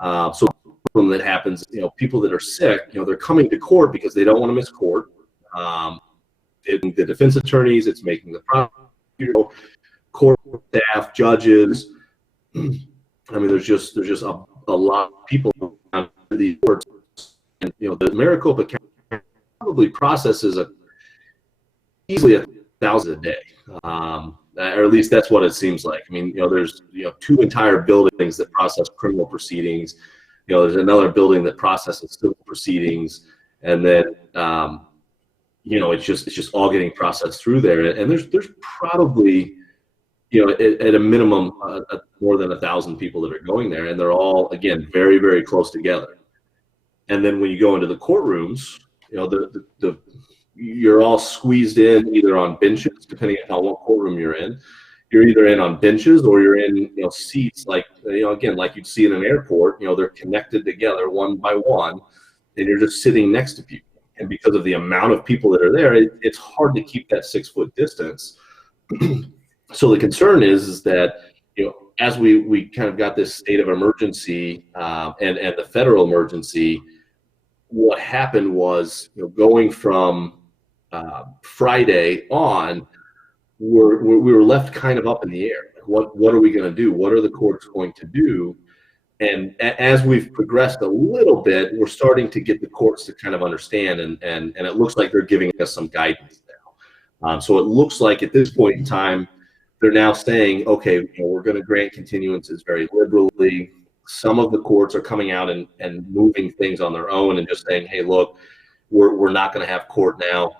So that happens, people that are sick, they're coming to court because they don't want to miss court. The defense attorneys, it's making the prosecutor, court staff, judges. I mean, there's just a lot of people on these courts. And, the Maricopa County probably processes easily 1,000 a day. Or at least that's what it seems like. I mean, there's 2 entire buildings that process criminal proceedings. There's another building that processes civil proceedings, and then it's just all getting processed through there. And there's probably at a minimum, more than 1,000 people that are going there, and they're all, again, very, very close together. And then when you go into the courtrooms, you're all squeezed in either on benches, depending on what courtroom you're in. You're either in on benches or you're in, seats like, again, like you'd see in an airport. They're connected together one by one, and you're just sitting next to people. And because of the amount of people that are there, it's hard to keep that 6-foot distance. So the concern is that, as we kind of got this state of emergency and the federal emergency, what happened was, going from Friday on, we were left kind of up in the air. What are we going to do? What are the courts going to do? And as we've progressed a little bit, we're starting to get the courts to kind of understand, and it looks like they're giving us some guidance now. So it looks like at this point in time, they're now saying, okay, we're going to grant continuances very liberally. Some of the courts are coming out and moving things on their own and just saying, hey, look, we're not going to have court now.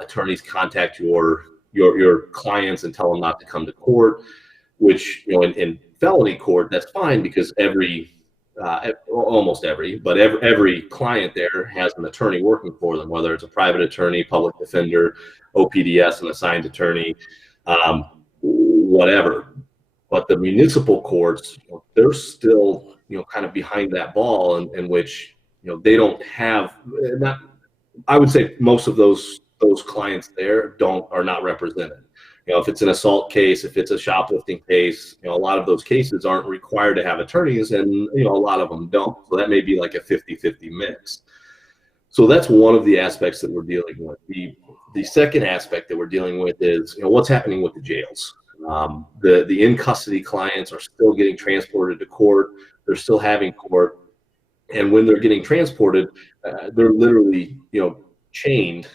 Attorneys contact your clients and tell them not to come to court, which, in felony court, that's fine, because almost every client there has an attorney working for them, whether it's a private attorney, public defender, OPDS, an assigned attorney, whatever. But the municipal courts, they're still, kind of behind that ball, in which, they don't have, I would say most of those clients there are not represented. If it's an assault case, if it's a shoplifting case, a lot of those cases aren't required to have attorneys, and a lot of them don't. So that may be like a 50-50 mix. So that's one of the aspects that we're dealing with. The second aspect that we're dealing with is, what's happening with the jails. The in custody clients are still getting transported to court. They're still having court, and when they're getting transported, they're literally chained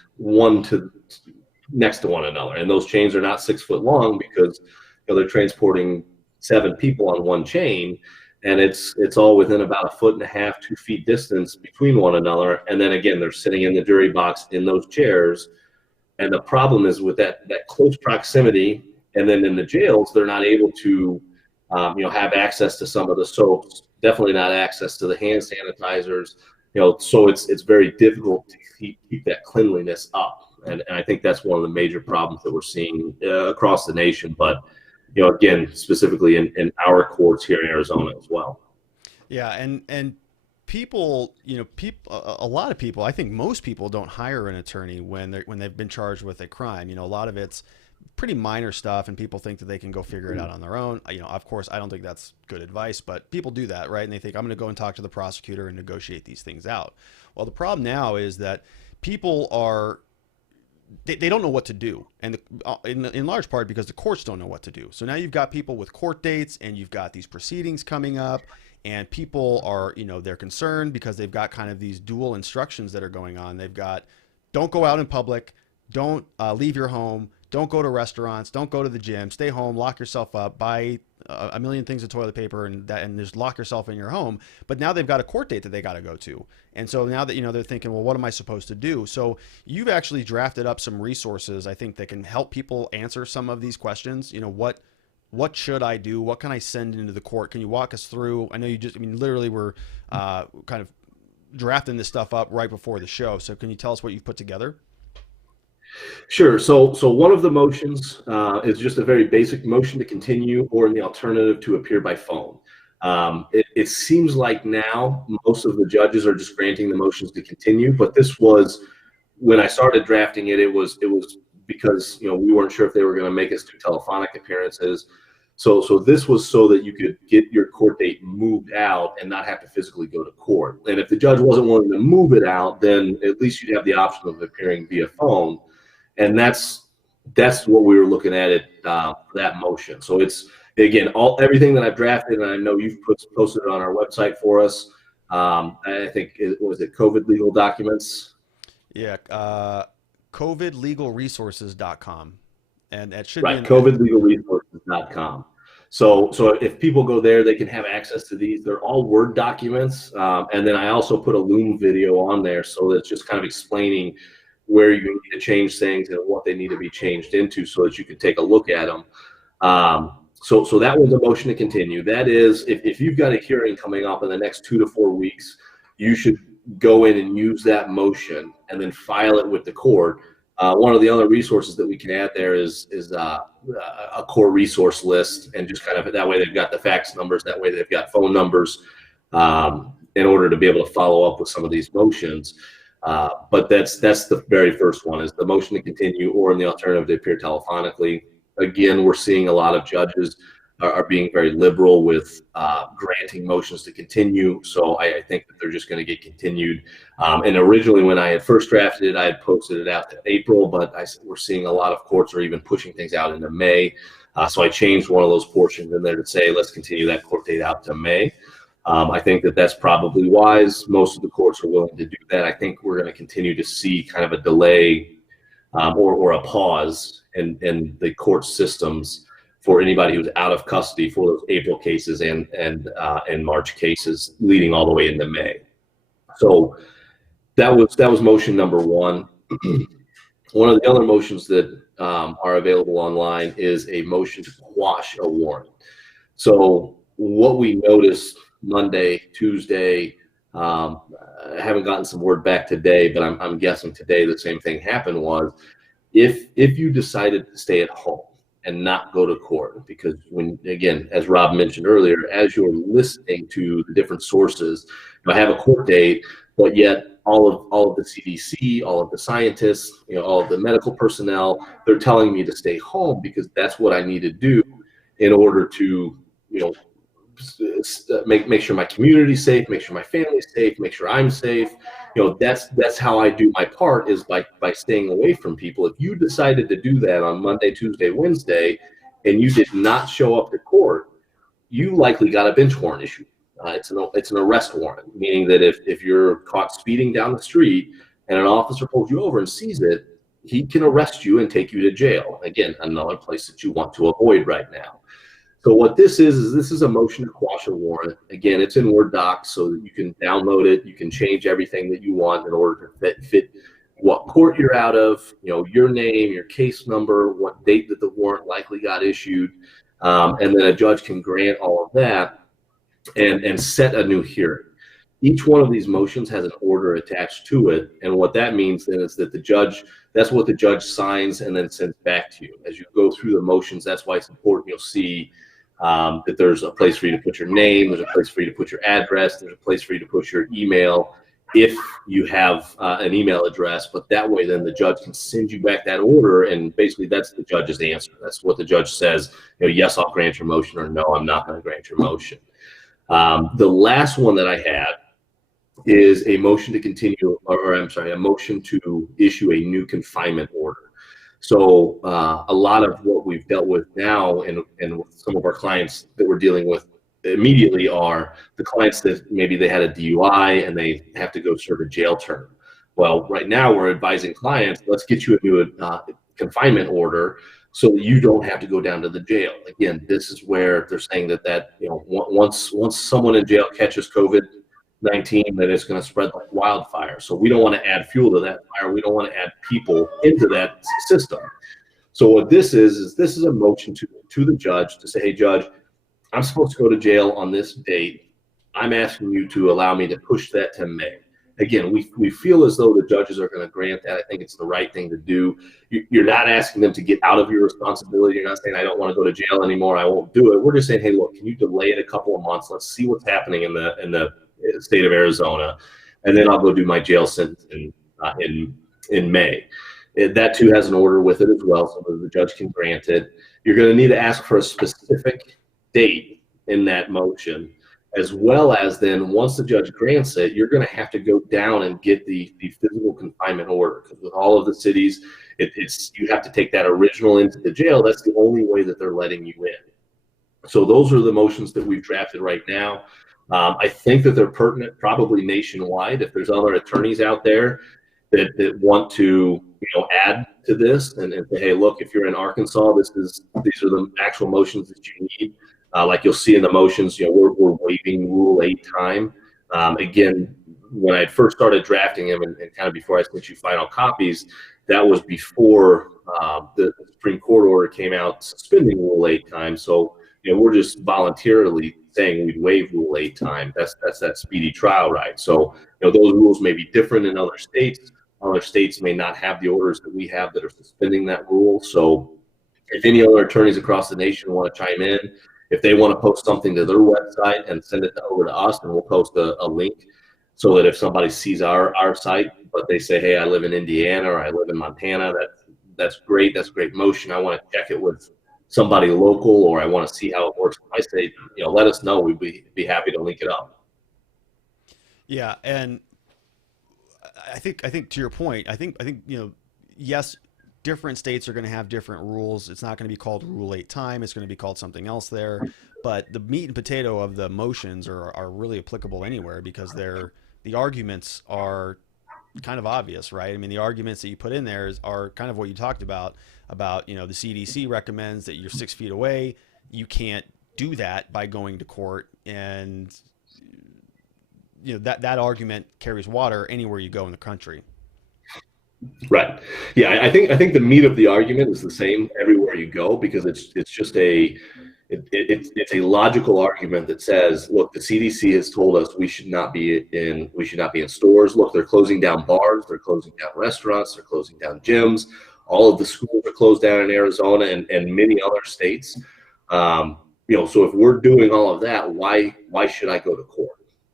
next to one another, and those chains are not 6 foot long, because they're transporting 7 people on one chain, and it's all within about 1.5 feet, 2 feet distance between one another. And then again, they're sitting in the jury box in those chairs. And the problem is with that close proximity, and then in the jails, they're not able to have access to some of the soaps, definitely not access to the hand sanitizers, so it's very difficult to keep that cleanliness up. And I think that's one of the major problems that we're seeing across the nation, but again, specifically in our courts here in Arizona as well. Yeah, and people, a lot of people, I think most people don't hire an attorney when they've been charged with a crime. A lot of it's pretty minor stuff, and people think that they can go figure it out on their own. Of course, I don't think that's good advice, but people do that, right? And they think, I'm going to go and talk to the prosecutor and negotiate these things out. Well, the problem now is that people they don't know what to do, and in large part because the courts don't know what to do. So now you've got people with court dates, and you've got these proceedings coming up, and people are, they're concerned because they've got kind of these dual instructions that are going on. They've got, don't go out in public, don't leave your home, don't go to restaurants, don't go to the gym, stay home, lock yourself up, buy a million things of toilet paper and just lock yourself in your home. But now they've got a court date that they got to go to. And so now that, they're thinking, well, what am I supposed to do? So you've actually drafted up some resources, I think, that can help people answer some of these questions. What should I do? What can I send into the court? Can you walk us through? I know literally we're kind of drafting this stuff up right before the show. So can you tell us what you've put together? Sure. So one of the motions is just a very basic motion to continue, or in the alternative, to appear by phone. It seems like now most of the judges are just granting the motions to continue, but this was, when I started drafting it, it was because we weren't sure if they were going to make us do telephonic appearances. So this was so that you could get your court date moved out and not have to physically go to court. And if the judge wasn't willing to move it out, then at least you'd have the option of appearing via phone. And that's what we were looking at that motion. So it's, again, everything that I've drafted, and I know you've posted it on our website for us. I think was it COVID legal documents? Yeah, covidlegalresources.com, and that should right, be covidlegalresources.com. So if people go there, they can have access to these. They're all Word documents, and then I also put a Loom video on there, so that's just kind of explaining where you need to change things and what they need to be changed into, so that you can take a look at them. So that was a motion to continue. That is, if you've got a hearing coming up in the next 2 to 4 weeks, you should go in and use that motion and then file it with the court. One of the other resources that we can add there is a core resource list, and just kind of that way they've got the fax numbers, that way they've got phone numbers in order to be able to follow up with some of these motions. But that's the very first one, is the motion to continue, or in the alternative to appear telephonically. Again, we're seeing a lot of judges are being very liberal with granting motions to continue. So I think that they're just going to get continued. And originally, when I had first drafted it, I had posted it out to April, but we're seeing a lot of courts are even pushing things out into May. So I changed one of those portions in there to say, let's continue that court date out to May. I think that that's probably wise. Most of the courts are willing to do that. I think we're going to continue to see kind of a delay or a pause in the court systems for anybody who's out of custody for those April cases and March cases leading all the way into May. So that was motion number one. One of the other motions that are available online is a motion to quash a warrant. So what we noticed Monday, Tuesday, I haven't gotten some word back today, but I'm guessing today the same thing happened, was if you decided to stay at home and not go to court, because when, again, as Rob mentioned earlier, as you're listening to the different sources, I have a court date, but yet all of the CDC, all of the scientists, all of the medical personnel, they're telling me to stay home because that's what I need to do in order to, make sure my community's safe, make sure my family's safe, make sure I'm safe. That's how I do my part, is by staying away from people. If you decided to do that on Monday, Tuesday, Wednesday, and you did not show up to court, you likely got a bench warrant issued. It's an arrest warrant, meaning that if you're caught speeding down the street and an officer pulls you over and sees it, he can arrest you and take you to jail. Again, another place that you want to avoid right now. So what this is a motion to quash a warrant. Again, it's in Word docs, so that you can download it. You can change everything that you want in order to fit what court you're out of, your name, your case number, what date that the warrant likely got issued, and then a judge can grant all of that and set a new hearing. Each one of these motions has an order attached to it, and what that means then is that that's what the judge signs and then sends back to you. As you go through the motions, that's why it's important. You'll see that there's a place for you to put your name, there's a place for you to put your address, there's a place for you to put your email if you have an email address. But that way then the judge can send you back that order, and basically that's the judge's answer. That's what the judge says, yes, I'll grant your motion, or no, I'm not going to grant your motion. The last one that I had is a motion to continue, a motion to issue a new confinement order. So a lot of what we've dealt with now and with some of our clients that we're dealing with immediately are the clients that maybe they had a DUI and they have to go serve a jail term. Well, right now we're advising clients, let's get you a new confinement order so that you don't have to go down to the jail. Again, this is where they're saying that once someone in jail catches COVID-19, that it's going to spread like wildfire. So we don't want to add fuel to that fire. We don't want to add people into that system. So what this is this is a motion to the judge to say, hey, judge, I'm supposed to go to jail on this date. I'm asking you to allow me to push that to May. Again, we feel as though the judges are going to grant that. I think it's the right thing to do. You're not asking them to get out of your responsibility. You're not saying, I don't want to go to jail anymore, I won't do it. We're just saying, hey, look, can you delay it a couple of months? Let's see what's happening in the state of Arizona, and then I'll go do my jail sentence in May. That too has an order with it as well, so that the judge can grant it. You're going to need to ask for a specific date in that motion, as well as then once the judge grants it, you're going to have to go down and get the physical confinement order, because with all of the cities, you have to take that original into the jail. That's the only way that they're letting you in. So those are the motions that we've drafted right now. I think that they're pertinent probably nationwide. If there's other attorneys out there that want to add to this and say, hey, look, if you're in Arkansas, these are the actual motions that you need. Like you'll see in the motions, we're waiving Rule 8 time. Again, when I first started drafting them and kind of before I sent you final copies, that was before the Supreme Court order came out suspending Rule 8 time. So we're just voluntarily saying we'd waive Rule 8 time. That's that speedy trial right. So, those rules may be different in other states. Other states may not have the orders that we have that are suspending that rule. So if any other attorneys across the nation want to chime in, if they want to post something to their website and send it over to us, and we'll post a link so that if somebody sees our site, but they say, hey, I live in Indiana or I live in Montana, that's great. That's great motion. I want to check it with somebody local, or I want to see how it works in my state. Let us know. We'd be happy to link it up. Yeah, and I think to your point, I think yes, different states are going to have different rules. It's not going to be called Rule 8 time. It's going to be called something else there. But the meat and potato of the motions are really applicable anywhere, because the arguments are kind of obvious, right? I mean, the arguments that you put in there are kind of what you talked about the CDC recommends that you're 6 feet away. You can't do that by going to court, and that argument carries water anywhere you go in the country. Right. Yeah, I think the meat of the argument is the same everywhere you go, because it's just it's a logical argument that says, look, the CDC has told us we should not be in stores. Look, they're closing down bars, they're closing down restaurants, they're closing down gyms. All of the schools are closed down in Arizona and many other states. So if we're doing all of that, why should I go to court?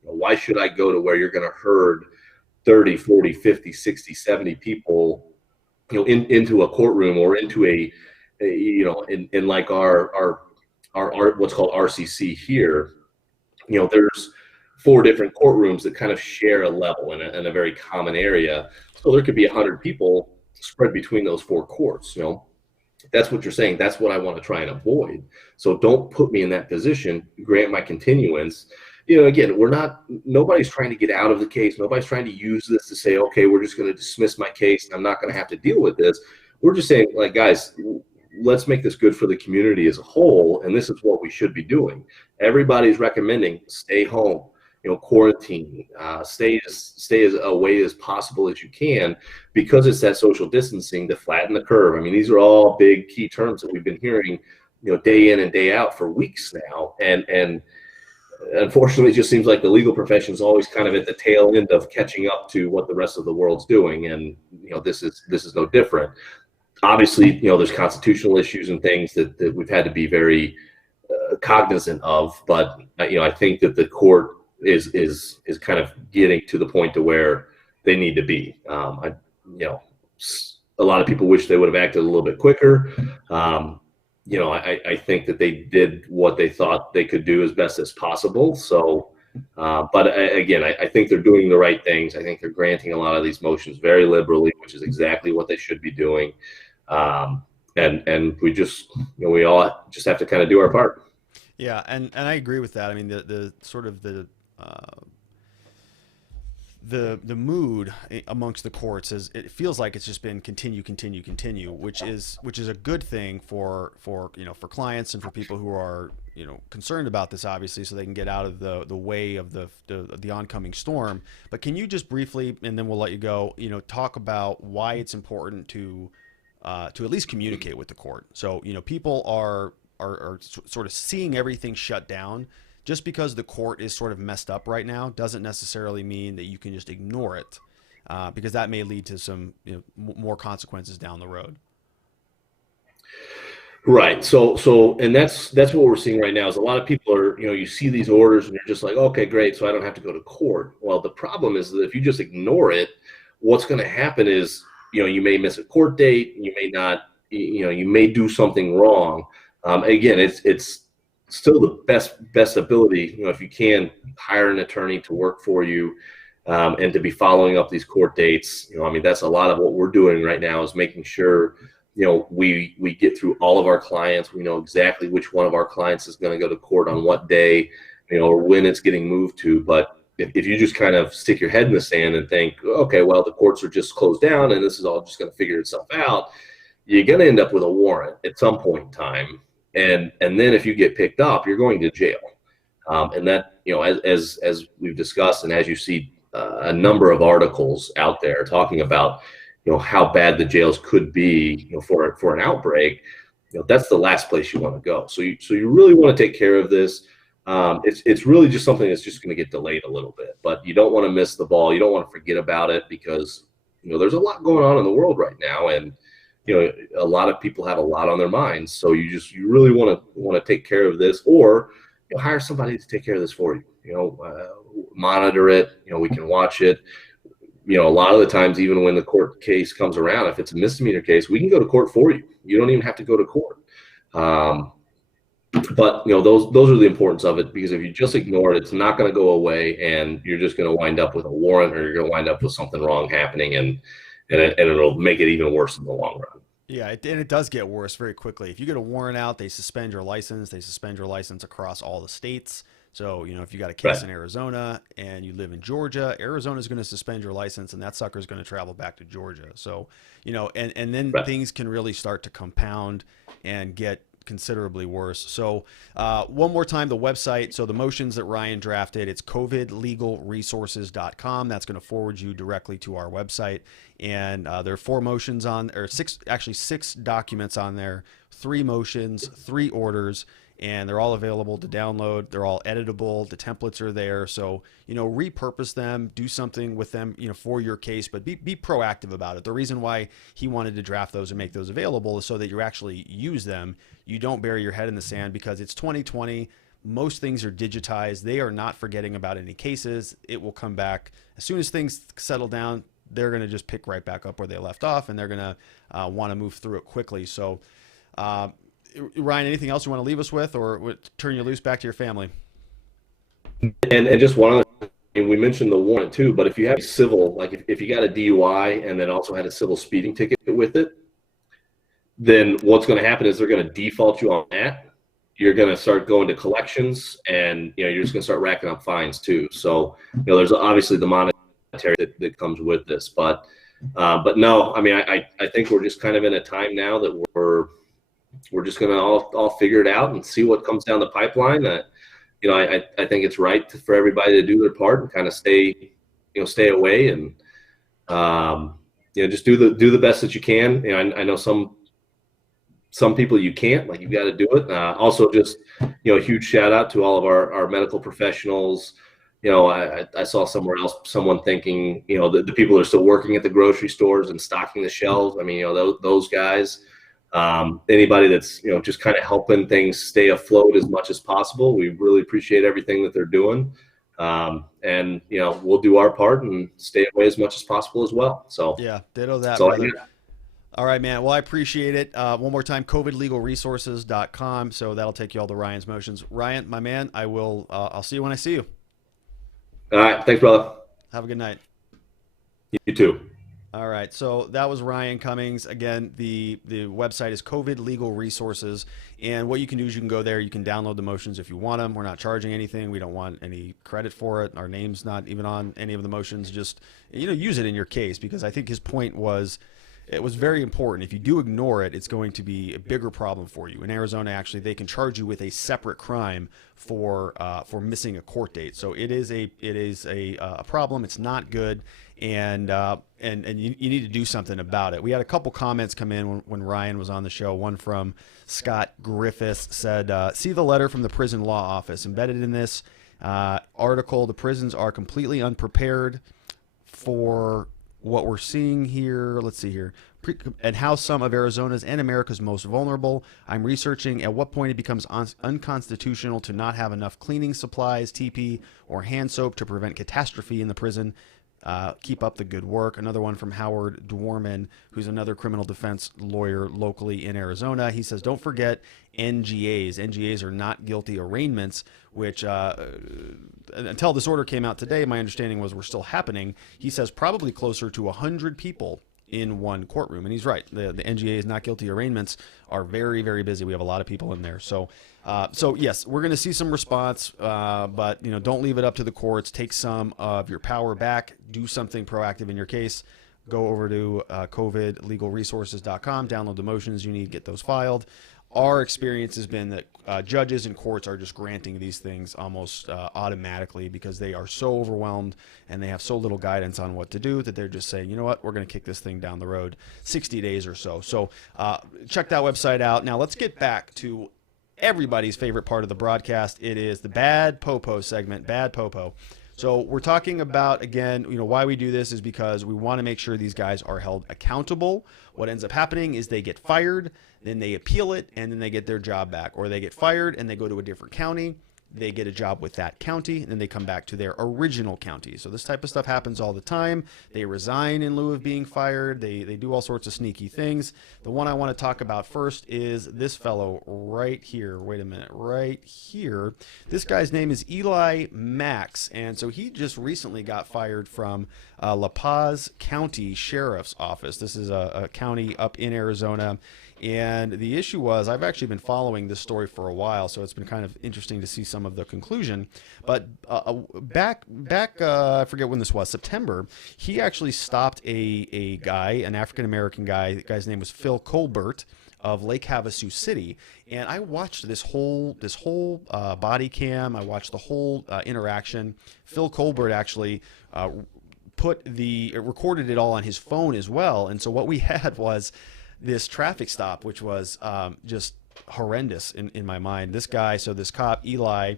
Why should I go to where you're going to herd 30, 40, 50, 60, 70 people, into a courtroom, or into in like our what's called RCC here, there's 4 different courtrooms that kind of share a level in a very common area. So there could be 100 people spread between those 4 courts. That's what you're saying. That's what I want to try and avoid. So don't put me in that position. Grant my continuance. Again, nobody's trying to get out of the case. Nobody's trying to use this to say, okay, we're just going to dismiss my case and I'm not going to have to deal with this. We're just saying, like, guys, let's make this good for the community as a whole. And this is what we should be doing. Everybody's recommending stay home, quarantine, stay as away as possible as you can, because it's that social distancing to flatten the curve. I mean, these are all big key terms that we've been hearing, day in and day out for weeks now. And unfortunately, it just seems like the legal profession is always kind of at the tail end of catching up to what the rest of the world's doing. And, this is no different. Obviously, there's constitutional issues and things that we've had to be very cognizant of. But, I think that the court is kind of getting to the point to where they need to be. A lot of people wish they would have acted a little bit quicker. I think that they did what they thought they could do as best as possible. So, but again, I think they're doing the right things. I think they're granting a lot of these motions very liberally, which is exactly what they should be doing. And we just, we all just have to kind of do our part. Yeah, and I agree with that. I mean, the sort of the mood amongst the courts is, it feels like it's just been continue, which is a good thing for clients and for people who are concerned about this, obviously, so they can get out of the way of the oncoming storm. But can you just briefly, and then we'll let you go, talk about why it's important to at least communicate with the court. So people are sort of seeing everything shut down. Just because the court is sort of messed up right now doesn't necessarily mean that you can just ignore it, because that may lead to some more consequences down the road. Right. So, and that's what we're seeing right now is a lot of people are, you see these orders and you're just like, okay, great. So I don't have to go to court. Well, the problem is that if you just ignore it, what's going to happen is, you may miss a court date. You may not, you may do something wrong. Again, it's still the best ability, if you can hire an attorney to work for you, and to be following up these court dates. That's a lot of what we're doing right now is making sure, we get through all of our clients. We know exactly which one of our clients is going to go to court on what day, or when it's getting moved to. But if you just kind of stick your head in the sand and think, okay, well, the courts are just closed down and this is all just going to figure itself out, you're going to end up with a warrant at some point in time. And then if you get picked up, you're going to jail. And that, as we've discussed, and as you see a number of articles out there talking about, how bad the jails could be, for an outbreak, that's the last place you want to go. So you really want to take care of this. It's really just something that's just going to get delayed a little bit, but you don't want to miss the ball. You don't want to forget about it because, there's a lot going on in the world right now. And, a lot of people have a lot on their minds. So you really want to take care of this, or hire somebody to take care of this for you, monitor it. We can watch it. A lot of the times, even when the court case comes around, if it's a misdemeanor case, we can go to court for you. You don't even have to go to court. But those are the importance of it, because if you just ignore it, it's not going to go away, and you're just going to wind up with a warrant, or you're going to wind up with something wrong happening, and it'll make it even worse in the long run. Yeah, and it does get worse very quickly. If you get a warrant out, they suspend your license. They suspend your license across all the states. So, if you got a case in Arizona and you live in Georgia, Arizona is going to suspend your license, and that sucker is going to travel back to Georgia. So, and then things can really start to compound and get considerably worse. So one more time, the website. So the motions that Ryan drafted, it's covidlegalresources.com. That's going to forward you directly to our website. And there are 4 motions or 6 documents on there, 3 motions, 3 orders, and they're all available to download. They're all editable. The templates are there. So, repurpose them, do something with them, for your case, but be proactive about it. The reason why he wanted to draft those and make those available is so that you actually use them. You don't bury your head in the sand, because it's 2020. Most things are digitized. They are not forgetting about any cases. It will come back as soon as things settle down. They're going to just pick right back up where they left off, and they're going to want to move through it quickly. So, Ryan, anything else you want to leave us with, or turn you loose back to your family? And just one other thing, we mentioned the warrant too, but if you have civil, like if you got a DUI and then also had a civil speeding ticket with it, then what's going to happen is they're going to default you on that. You're going to start going to collections, and you're just going to start racking up fines too. So there's obviously the monetary that comes with this, but no, I mean, I think we're just kind of in a time now that we're just going to all figure it out and see what comes down the pipeline. I think it's right for everybody to do their part and kind of stay away, and just do the best that you can. I know some people you can't, like, you've got to do it. Also, just a huge shout out to all of our medical professionals. I saw somewhere else someone thinking the people that are still working at the grocery stores and stocking the shelves. I mean, those guys. Anybody that's just kind of helping things stay afloat as much as possible, we really appreciate everything that they're doing, and we'll do our part and stay away as much as possible as well. So yeah, ditto that, brother. All right, man. Well, I appreciate it. One more time, covidlegalresources.com. So that'll take you all to Ryan's motions. Ryan, my man, I'll see you when I see you. All right, thanks, brother. Have a good night. You too. All right, so that was Ryan Cummings. Again, the website is COVID Legal Resources, and what you can do is you can go there. You can download the motions if you want them. We're not charging anything. We don't want any credit for it. Our name's not even on any of the motions. Just use it in your case, because I think his point was, it was very important. If you do ignore it, it's going to be a bigger problem for you. In Arizona, actually, they can charge you with a separate crime for missing a court date. So it is a problem. It's not good. And you need to do something about it. We had a couple comments come in when Ryan was on the show. One from Scott Griffiths said, see the letter from the prison law office. Embedded in this article, the prisons are completely unprepared for what we're seeing here. Let's see here. And how some of Arizona's and America's most vulnerable. I'm researching at what point it becomes unconstitutional to not have enough cleaning supplies, TP, or hand soap to prevent catastrophe in the prison. Keep up the good work. Another one from Howard Dwarman, who's another criminal defense lawyer locally in Arizona. He says, don't forget NGAs. NGAs are not guilty arraignments, which until this order came out today, my understanding was were still happening. He says probably closer to 100 people in one courtroom. And he's right. The NGAs, not guilty arraignments, are very, very busy. We have a lot of people in there. So yes, we're going to see some response, but don't leave it up to the courts. Take some of your power back. Do something proactive in your case. Go over to covidlegalresources.com, download the motions you need, get those filed. our experience has been that judges and courts are just granting these things almost automatically because they are so overwhelmed and they have so little guidance on what to do that they're just saying, you know what, we're going to kick this thing down the road 60 days or so. So check that website out. Now let's get back to everybody's favorite part of the broadcast. It is the Bad Popo segment, Bad Popo. So we're talking about, again, why we do this is because we want to make sure these guys are held accountable. What ends up happening is they get fired, then they appeal it, and then they get their job back. Or they get fired and they go to a different county. They get a job with that county, and then they come back to their original county. So this type of stuff happens all the time. They resign in lieu of being fired. They do all sorts of sneaky things. The one I want to talk about first is this fellow right here. Wait a minute, right here. This guy's name is Eli Max, and so he just recently got fired from La Paz County Sheriff's Office. This is a county up in Arizona. And the issue was, I've actually been following this story for a while, so it's been kind of interesting to see some of the conclusion. But back, I forget when this was, September, he actually stopped a guy, an African-American guy. The guy's name was Phil Colbert of Lake Havasu City. And I watched this whole body cam. I watched the whole interaction. Phil Colbert actually recorded it all on his phone as well. And so what we had was this traffic stop, which was just horrendous in my mind. This guy, so this cop, Eli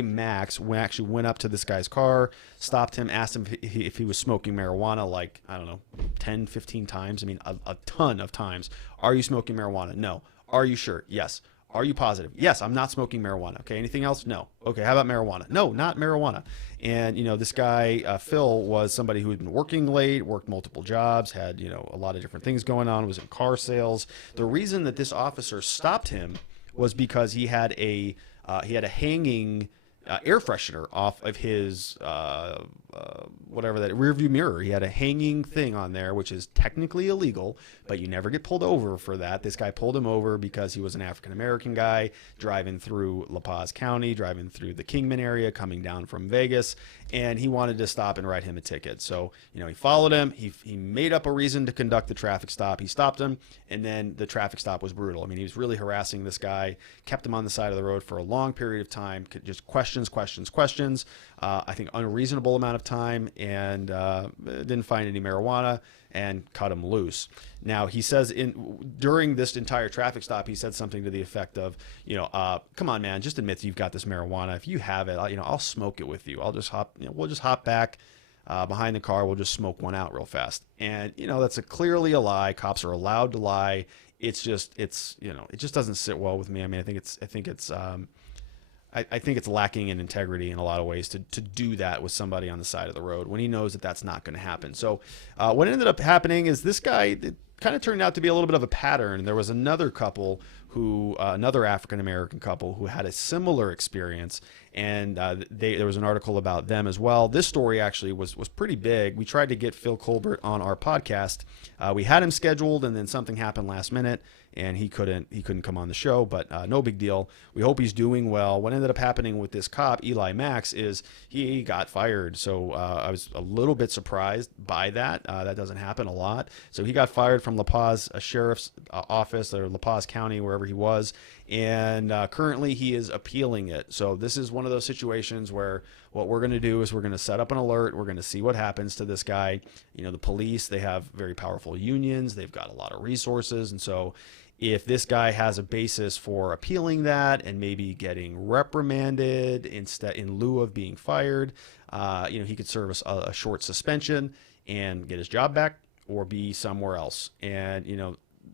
Max, actually went up to this guy's car, stopped him, asked him if he was smoking marijuana, like, I don't know, 10, 15 times. I mean, a ton of times. Are you smoking marijuana? No. Are you sure? Yes. Are you positive? Yes, I'm not smoking marijuana. Okay, anything else? No. Okay, how about marijuana? No, not marijuana. And, this guy, Phil, was somebody who had been working late, worked multiple jobs, had, a lot of different things going on, was in car sales. The reason that this officer stopped him was because he had a hanging air freshener off of his whatever that rear view mirror. He had a hanging thing on there, which is technically illegal, but you never get pulled over for that. This guy pulled him over because he was an African-American guy driving through La Paz County, driving through the Kingman area, coming down from Vegas, and he wanted to stop and write him a ticket. So, he followed him. He made up a reason to conduct the traffic stop. He stopped him, and then the traffic stop was brutal. I mean, he was really harassing this guy, kept him on the side of the road for a long period of time, just questions. I think unreasonable amount of time, and didn't find any marijuana and cut him loose. Now, he says during this entire traffic stop, he said something to the effect of, come on, man, just admit that you've got this marijuana. If you have it, I'll smoke it with you. I'll just we'll just hop back behind the car. We'll just smoke one out real fast. And, that's clearly a lie. Cops are allowed to lie. It just doesn't sit well with me. I mean, I think it's lacking in integrity in a lot of ways to do that with somebody on the side of the road when he knows that that's not going to happen. So what ended up happening is this guy, it kind of turned out to be a little bit of a pattern. There was another couple another African-American couple who had a similar experience, and there was an article about them as well. This story actually was pretty big. We tried to get Phil Colbert on our podcast. We had him scheduled, and then something happened last minute, and he couldn't come on the show, but no big deal. We hope he's doing well. What ended up happening with this cop, Eli Max, is he got fired. So I was a little bit surprised by that. That doesn't happen a lot. So he got fired from La Paz Sheriff's Office, or La Paz County, wherever he was, and currently he is appealing it. So this is one of those situations where what we're going to do is we're going to set up an alert. We're going to see what happens to this guy. The police, they have very powerful unions. They've got a lot of resources, and so if this guy has a basis for appealing that and maybe getting reprimanded in lieu of being fired, he could serve a short suspension and get his job back, or be somewhere else. And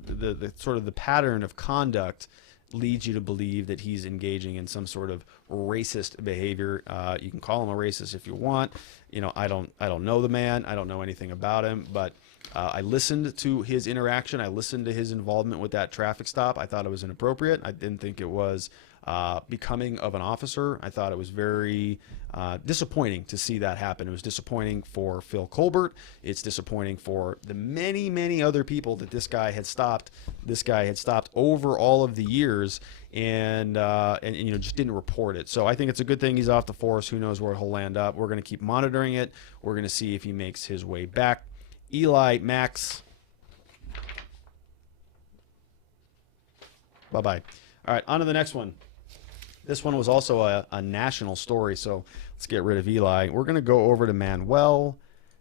the sort of the pattern of conduct leads you to believe that he's engaging in some sort of racist behavior. You can call him a racist if you want. I don't know the man. I don't know anything about him, but I listened to his interaction. I listened to his involvement with that traffic stop. I thought it was inappropriate. I didn't think it was becoming of an officer. I thought it was very disappointing to see that happen. It was disappointing for Phil Colbert. It's disappointing for the many, many other people that this guy had stopped. This guy had stopped over all of the years, and just didn't report it. So I think it's a good thing he's off the force. Who knows where he'll land up? We're going to keep monitoring it. We're going to see if he makes his way back. Eli Max. Bye-bye. All right, on to the next one. This one was also a national story, so let's get rid of Eli. We're going to go over to Manuel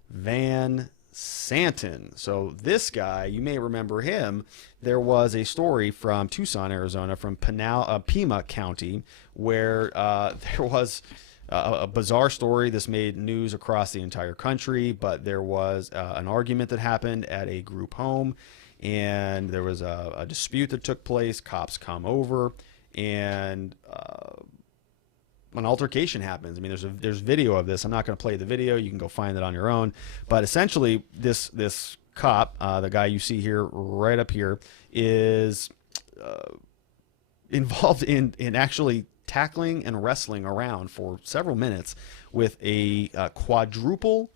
Van Santen. So this guy, you may remember him. There was a story from Tucson, Arizona, from Pima County, where there was a bizarre story. This made news across the entire country, but there was an argument that happened at a group home, and there was a dispute that took place. Cops come over, and an altercation happens. I mean, there's video of this. I'm not going to play the video. You can go find it on your own. But essentially, this cop, the guy you see here, right up here, is involved in actually tackling and wrestling around for several minutes with a quadruple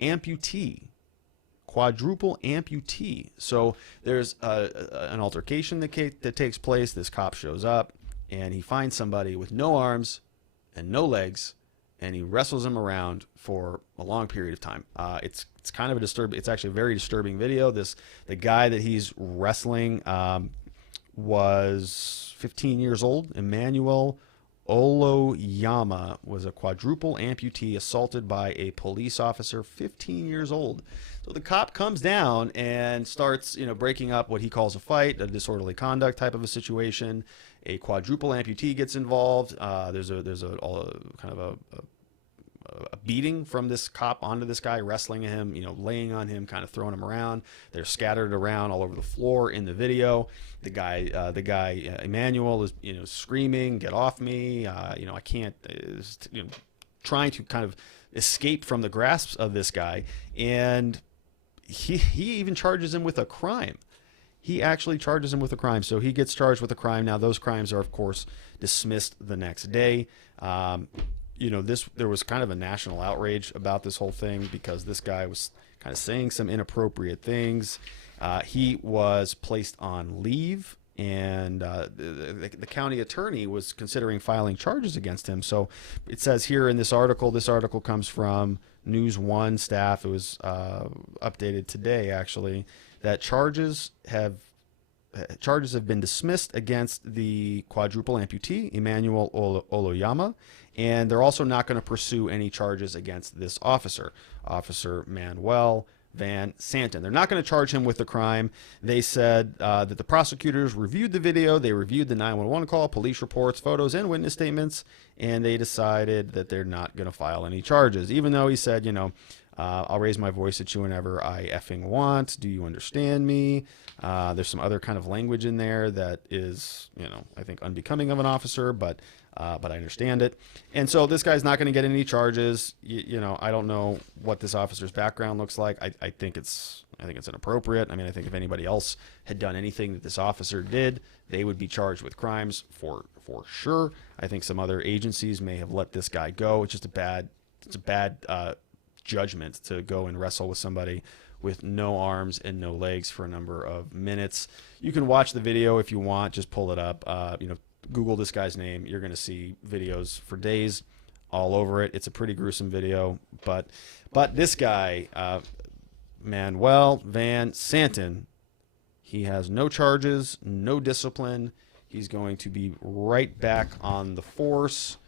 amputee. So there's an altercation that takes place. This cop shows up, and he finds somebody with no arms and no legs, and he wrestles him around for a long period of time. It's kind of a disturbing. It's actually a very disturbing video. The guy that he's wrestling was 15 years old. Emmanuel Oloyama was a quadruple amputee assaulted by a police officer, 15 years old. So the cop comes down and starts, breaking up what he calls a fight, a disorderly conduct type of a situation. A quadruple amputee gets involved. There's a kind of a beating from this cop onto this guy, wrestling him, laying on him, kind of throwing him around. They're scattered around all over the floor in the video. The guy, Emmanuel, is screaming, "Get off me!" I can't. Trying to kind of escape from the grasp of this guy, and he even charges him with a crime. He actually charges him with a crime. So he gets charged with a crime. Now, those crimes are, of course, dismissed the next day. There was kind of a national outrage about this whole thing because this guy was kind of saying some inappropriate things. He was placed on leave, and the county attorney was considering filing charges against him. So it says here in this article comes from News One staff. It was updated today, actually, that charges have been dismissed against the quadruple amputee, Emmanuel Oloyama, and they're also not going to pursue any charges against this officer, Officer Manuel Van Santen. They're not going to charge him with the crime. They said that the prosecutors reviewed the video, they reviewed the 911 call, police reports, photos, and witness statements, and they decided that they're not going to file any charges, even though he said, I'll raise my voice at you whenever I effing want. Do you understand me? There's some other kind of language in there that is, I think unbecoming of an officer, but I understand it. And so this guy's not going to get any charges. I don't know what this officer's background looks like. I think it's inappropriate. I mean, I think if anybody else had done anything that this officer did, they would be charged with crimes for sure. I think some other agencies may have let this guy go. It's just a bad judgment to go and wrestle with somebody with no arms and no legs for a number of minutes. You can watch the video if you want. Just pull it up. Google this guy's name. You're going to see videos for days all over it. It's a pretty gruesome video, but this guy, Manuel Van Santen, he has no charges, no discipline. He's going to be right back on the force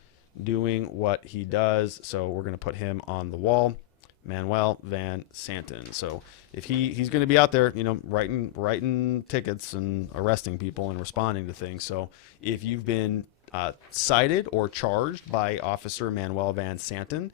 doing what he does. So we're going to put him on the wall, Manuel Van Santen. So if he's going to be out there, writing tickets and arresting people and responding to things. So if you've been cited or charged by Officer Manuel Van Santen,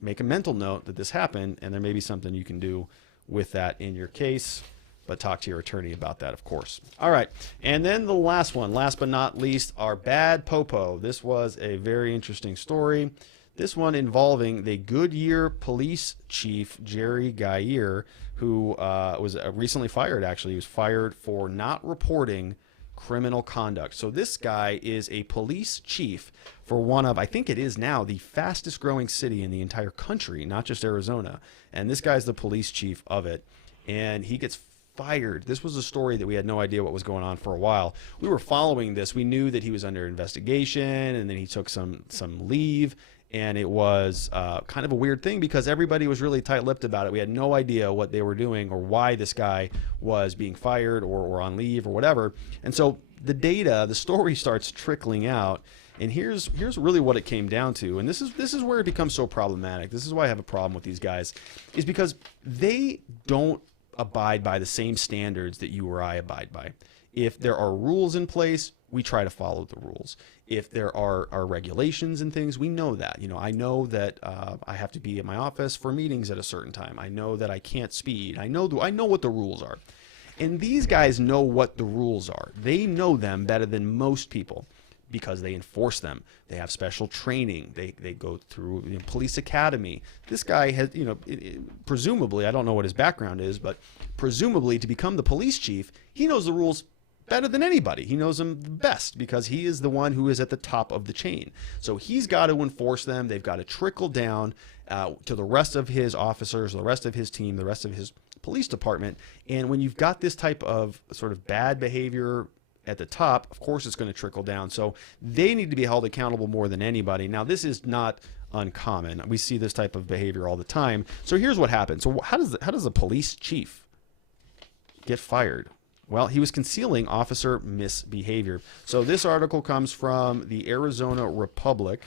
make a mental note that this happened, and there may be something you can do with that in your case. But talk to your attorney about that, of course. All right, and then the last one, last but not least, our Bad Popo. This was a very interesting story. This one involving the Goodyear police chief, Jerry Geier, who was recently fired, actually. He was fired for not reporting criminal conduct. So this guy is a police chief for one of, I think it is now, the fastest growing city in the entire country, not just Arizona. And this guy's the police chief of it. And he gets fired. This was a story that we had no idea what was going on for a while. We were following this. We knew that he was under investigation, and then he took some leave, and it was kind of a weird thing because everybody was really tight-lipped about it. We had no idea what they were doing or why this guy was being fired or on leave or whatever. And so the data, the story starts trickling out. And here's really what it came down to, and this is where it becomes so problematic. This is why I have a problem with these guys, is because they don't abide by the same standards that you or I abide by. If there are rules in place, we try to follow the rules. If there are regulations and things, we know that. I know that I have to be at my office for meetings at a certain time. I know that I can't speed. I know what the rules are. And these guys know what the rules are. They know them better than most people, because they enforce them. They have special training. They go through police academy. This guy has, presumably, I don't know what his background is, but presumably to become the police chief, he knows the rules better than anybody. He knows them the best because he is the one who is at the top of the chain. So he's got to enforce them. They've got to trickle down to the rest of his officers, the rest of his team, the rest of his police department. And when you've got this type of sort of bad behavior at the top, of course it's going to trickle down. So they need to be held accountable more than anybody. Now, this is not uncommon. We see this type of behavior all the time. So here's what happened. So how does a police chief get fired? Well, he was concealing officer misbehavior. So this article comes from the Arizona Republic,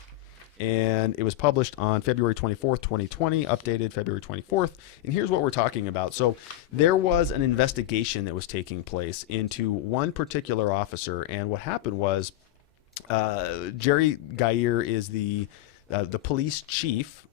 and it was published on February 24th, 2020, updated February 24th. And here's what we're talking about. So there was an investigation that was taking place into one particular officer, and what happened was Jerry Geier is the police chief,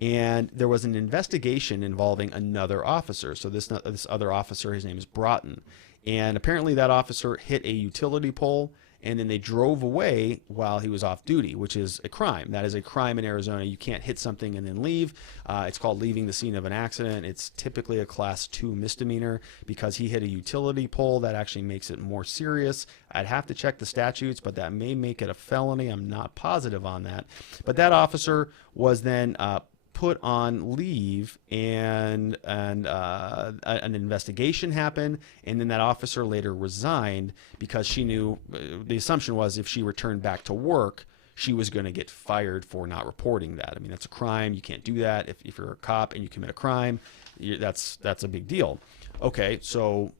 and there was an investigation involving another officer. So this other officer, his name is Broughton, and apparently that officer hit a utility pole, and then they drove away while he was off duty, which is a crime. That is a crime in Arizona. You can't hit something and then leave. It's called leaving the scene of an accident. It's typically a class 2 misdemeanor because he hit a utility pole. That actually makes it more serious. I'd have to check the statutes, but that may make it a felony. I'm not positive on that. But that officer was then put on leave, and an investigation happened, and then that officer later resigned because she knew, the assumption was if she returned back to work, she was going to get fired for not reporting that. I mean, that's a crime. You can't do that. If you're a cop and you commit a crime, that's a big deal. Okay, so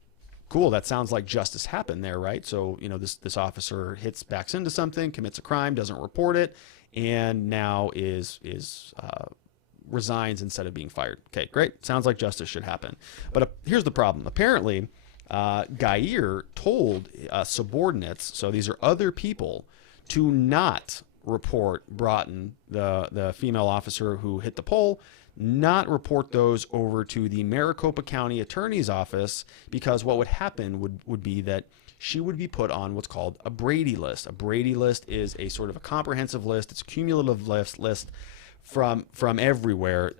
cool. That sounds like justice happened there, right? So, this officer backs into something, commits a crime, doesn't report it, and now is resigns instead of being fired. Okay, great. Sounds like justice should happen. But here's the problem. Apparently, Geier told subordinates, so these are other people, to not report Broughton, the female officer who hit the pole, not report those over to the Maricopa County Attorney's Office, because what would happen would be that she would be put on what's called a Brady list. A Brady list is a sort of a comprehensive list. It's a cumulative list from everywhere,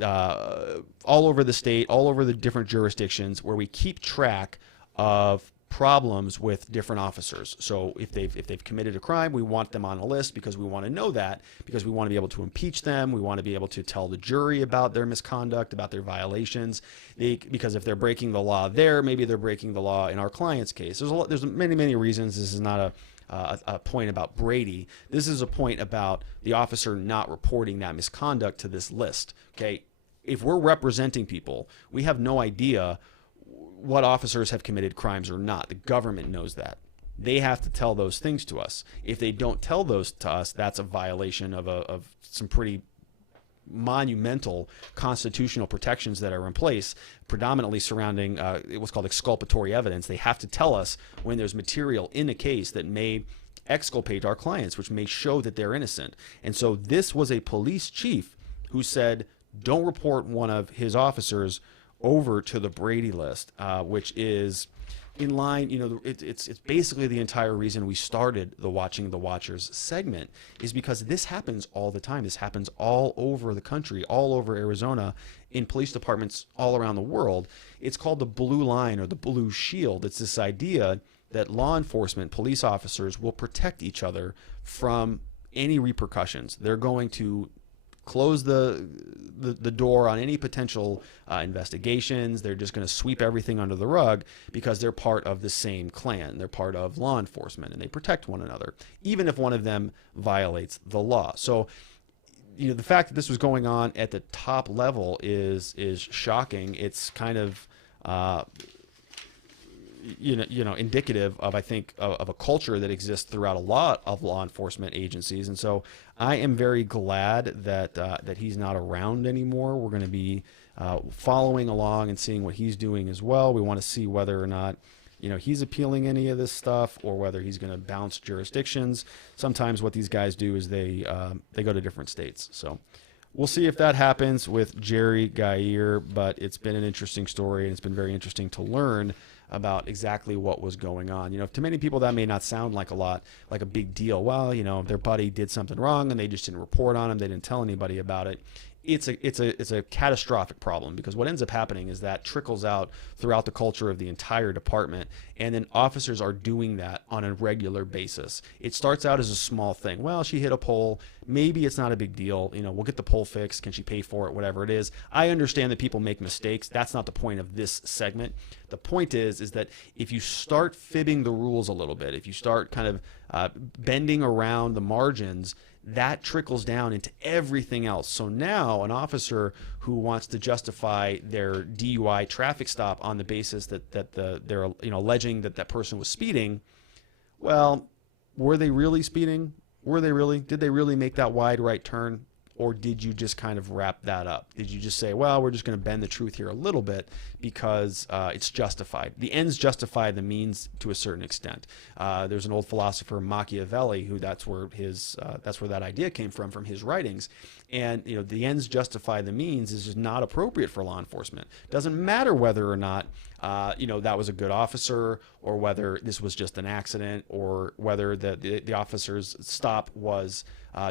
all over the state, all over the different jurisdictions, where we keep track of problems with different officers. So if they've committed a crime, we want them on a list because we want to know that, because we want to be able to impeach them. We want to be able to tell the jury about their misconduct, about their violations. Because if they're breaking the law there, maybe they're breaking the law in our client's case. There's many reasons. This is not a point about Brady. This is a point about the officer not reporting that misconduct to this list. Okay, if we're representing people, we have no idea what officers have committed crimes or not. The government knows that. They have to tell those things to us. If they don't tell those to us, that's a violation of some pretty monumental constitutional protections that are in place, predominantly surrounding what's called exculpatory evidence. They have to tell us when there's material in a case that may exculpate our clients, which may show that they're innocent. And so this was a police chief who said, don't report one of his officers over to the Brady list, which is in line, it's basically the entire reason we started the Watching the Watchers segment, is because this happens all the time. This happens all over the country, all over Arizona, in police departments all around the world. It's called the blue line or the blue shield. It's this idea that law enforcement, police officers will protect each other from any repercussions. They're going to close the door on any potential investigations. They're just going to sweep everything under the rug because they're part of the same clan. They're part of law enforcement, and they protect one another, even if one of them violates the law. So, the fact that this was going on at the top level is shocking. It's kind of indicative of, I think, of a culture that exists throughout a lot of law enforcement agencies. And so I am very glad that he's not around anymore. We're going to be following along and seeing what he's doing as well. We want to see whether or not he's appealing any of this stuff, or whether he's going to bounce jurisdictions. Sometimes what these guys do is they go to different states. So we'll see if that happens with Jerry Geier, but it's been an interesting story, and it's been very interesting to learn about exactly what was going on. To many people that may not sound like a big deal. Well, their buddy did something wrong and they just didn't report on him. They didn't tell anybody about it. It's a catastrophic problem, because what ends up happening is that trickles out throughout the culture of the entire department, and then officers are doing that on a regular basis. It starts out as a small thing. Well, she hit a pole. Maybe it's not a big deal. We'll get the pole fixed. Can she pay for it? Whatever it is. I understand that people make mistakes. That's not the point of this segment. The point is that if you start fibbing the rules a little bit, if you start kind of bending around the margins, that trickles down into everything else. So now an officer who wants to justify their DUI traffic stop on the basis that they're alleging that person was speeding, well, were they really speeding? Did they really make that wide right turn? Or did you just kind of wrap that up? Did you just say, well, we're just going to bend the truth here a little bit because it's justified? The ends justify the means to a certain extent. There's an old philosopher, Machiavelli, who that's where that idea came from his writings. And the ends justify the means is just not appropriate for law enforcement. Doesn't matter whether or not that was a good officer, or whether this was just an accident, or whether the officer's stop was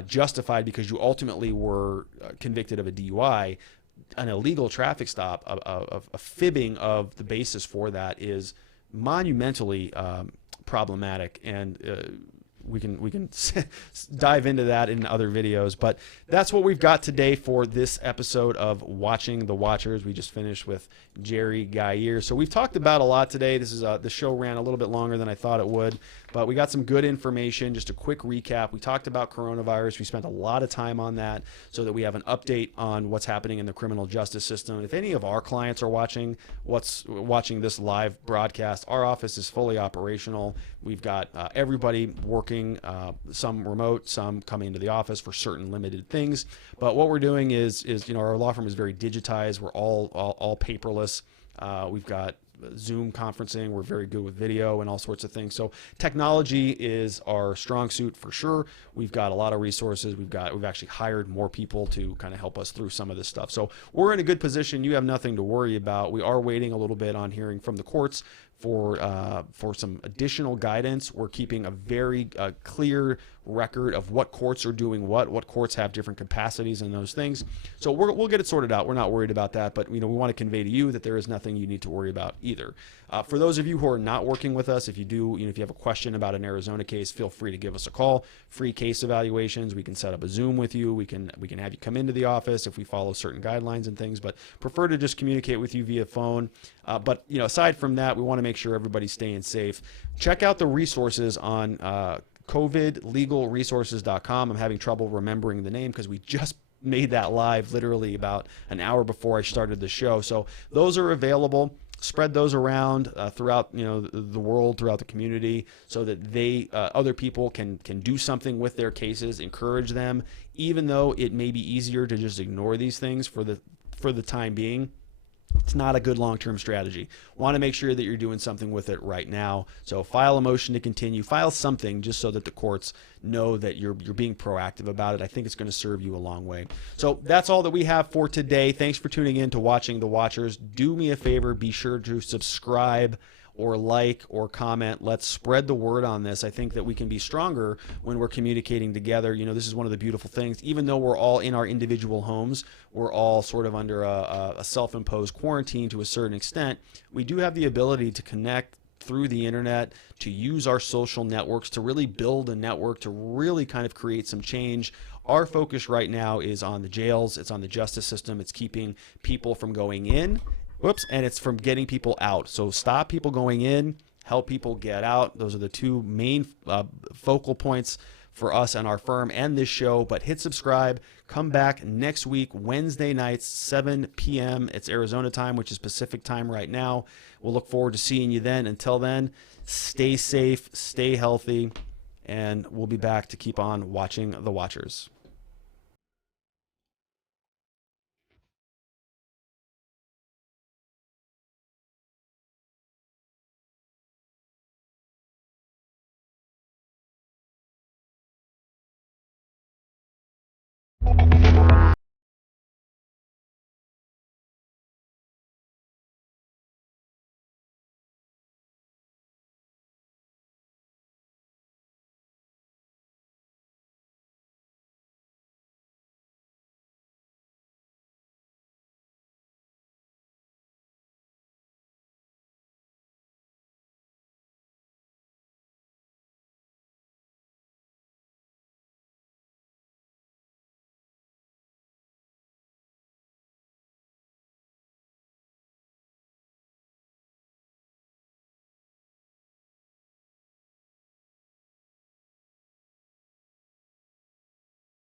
justified because you ultimately were convicted of a DUI. An illegal traffic stop, a fibbing of the basis for that, is monumentally problematic, and we can dive into that in other videos. But that's what we've got today for this episode of Watching the Watchers. We just finished with Jerry Geier. So we've talked about a lot today. This is the show ran a little bit longer than I thought it would, but we got some good information. Just a quick recap. We talked about coronavirus. We spent a lot of time on that so that we have an update on what's happening in the criminal justice system. If any of our clients are watching this live broadcast, our office is fully operational. We've got everybody working, some remote, some coming into the office for certain limited things. But what we're doing is our law firm is very digitized. We're all paperless. We've got Zoom conferencing. We're very good with video and all sorts of things. So technology is our strong suit for sure. We've got a lot of resources. We've actually hired more people to kind of help us through some of this stuff. So we're in a good position. You have nothing to worry about. We are waiting a little bit on hearing from the courts for some additional guidance. We're keeping a very clear record of what courts are doing, what courts have different capacities and those things. So we'll get it sorted out. We're not worried about that, but we want to convey to you that there is nothing you need to worry about either. For those of you who are not working with us, if you have a question about an Arizona case, feel free to give us a call. Free case evaluations. We can set up a Zoom with you. We can have you come into the office if we follow certain guidelines and things, but prefer to just communicate with you via phone. But aside from that, we want to make sure everybody's staying safe. Check out the resources on covidlegalresources.com. I'm having trouble remembering the name because we just made that live literally about an hour before I started the show. So those are available. Spread those around throughout the world, throughout the community, so that other people can do something with their cases. Encourage them, even though it may be easier to just ignore these things for the time being. It's not a good long-term strategy. Want to make sure that you're doing something with it right now. So file a motion to continue. File something just so that the courts know that you're being proactive about it. I think it's going to serve you a long way. So that's all that we have for today. Thanks for tuning in to Watching the Watchers. Do me a favor. Be sure to subscribe or like or comment. Let's spread the word on this. I think that we can be stronger when we're communicating together. This is one of the beautiful things. Even though we're all in our individual homes, we're all sort of under a self-imposed quarantine to a certain extent. We do have the ability to connect through the internet, to use our social networks, to really build a network, to really kind of create some change. Our focus right now is on the jails. It's on the justice system. It's keeping people from going in. And it's from getting people out. So stop people going in, help people get out. Those are the two main focal points for us and our firm and this show. But hit subscribe. Come back next week, Wednesday nights, 7 p.m. It's Arizona time, which is Pacific time right now. We'll look forward to seeing you then. Until then, stay safe, stay healthy, and we'll be back to keep on watching the Watchers. You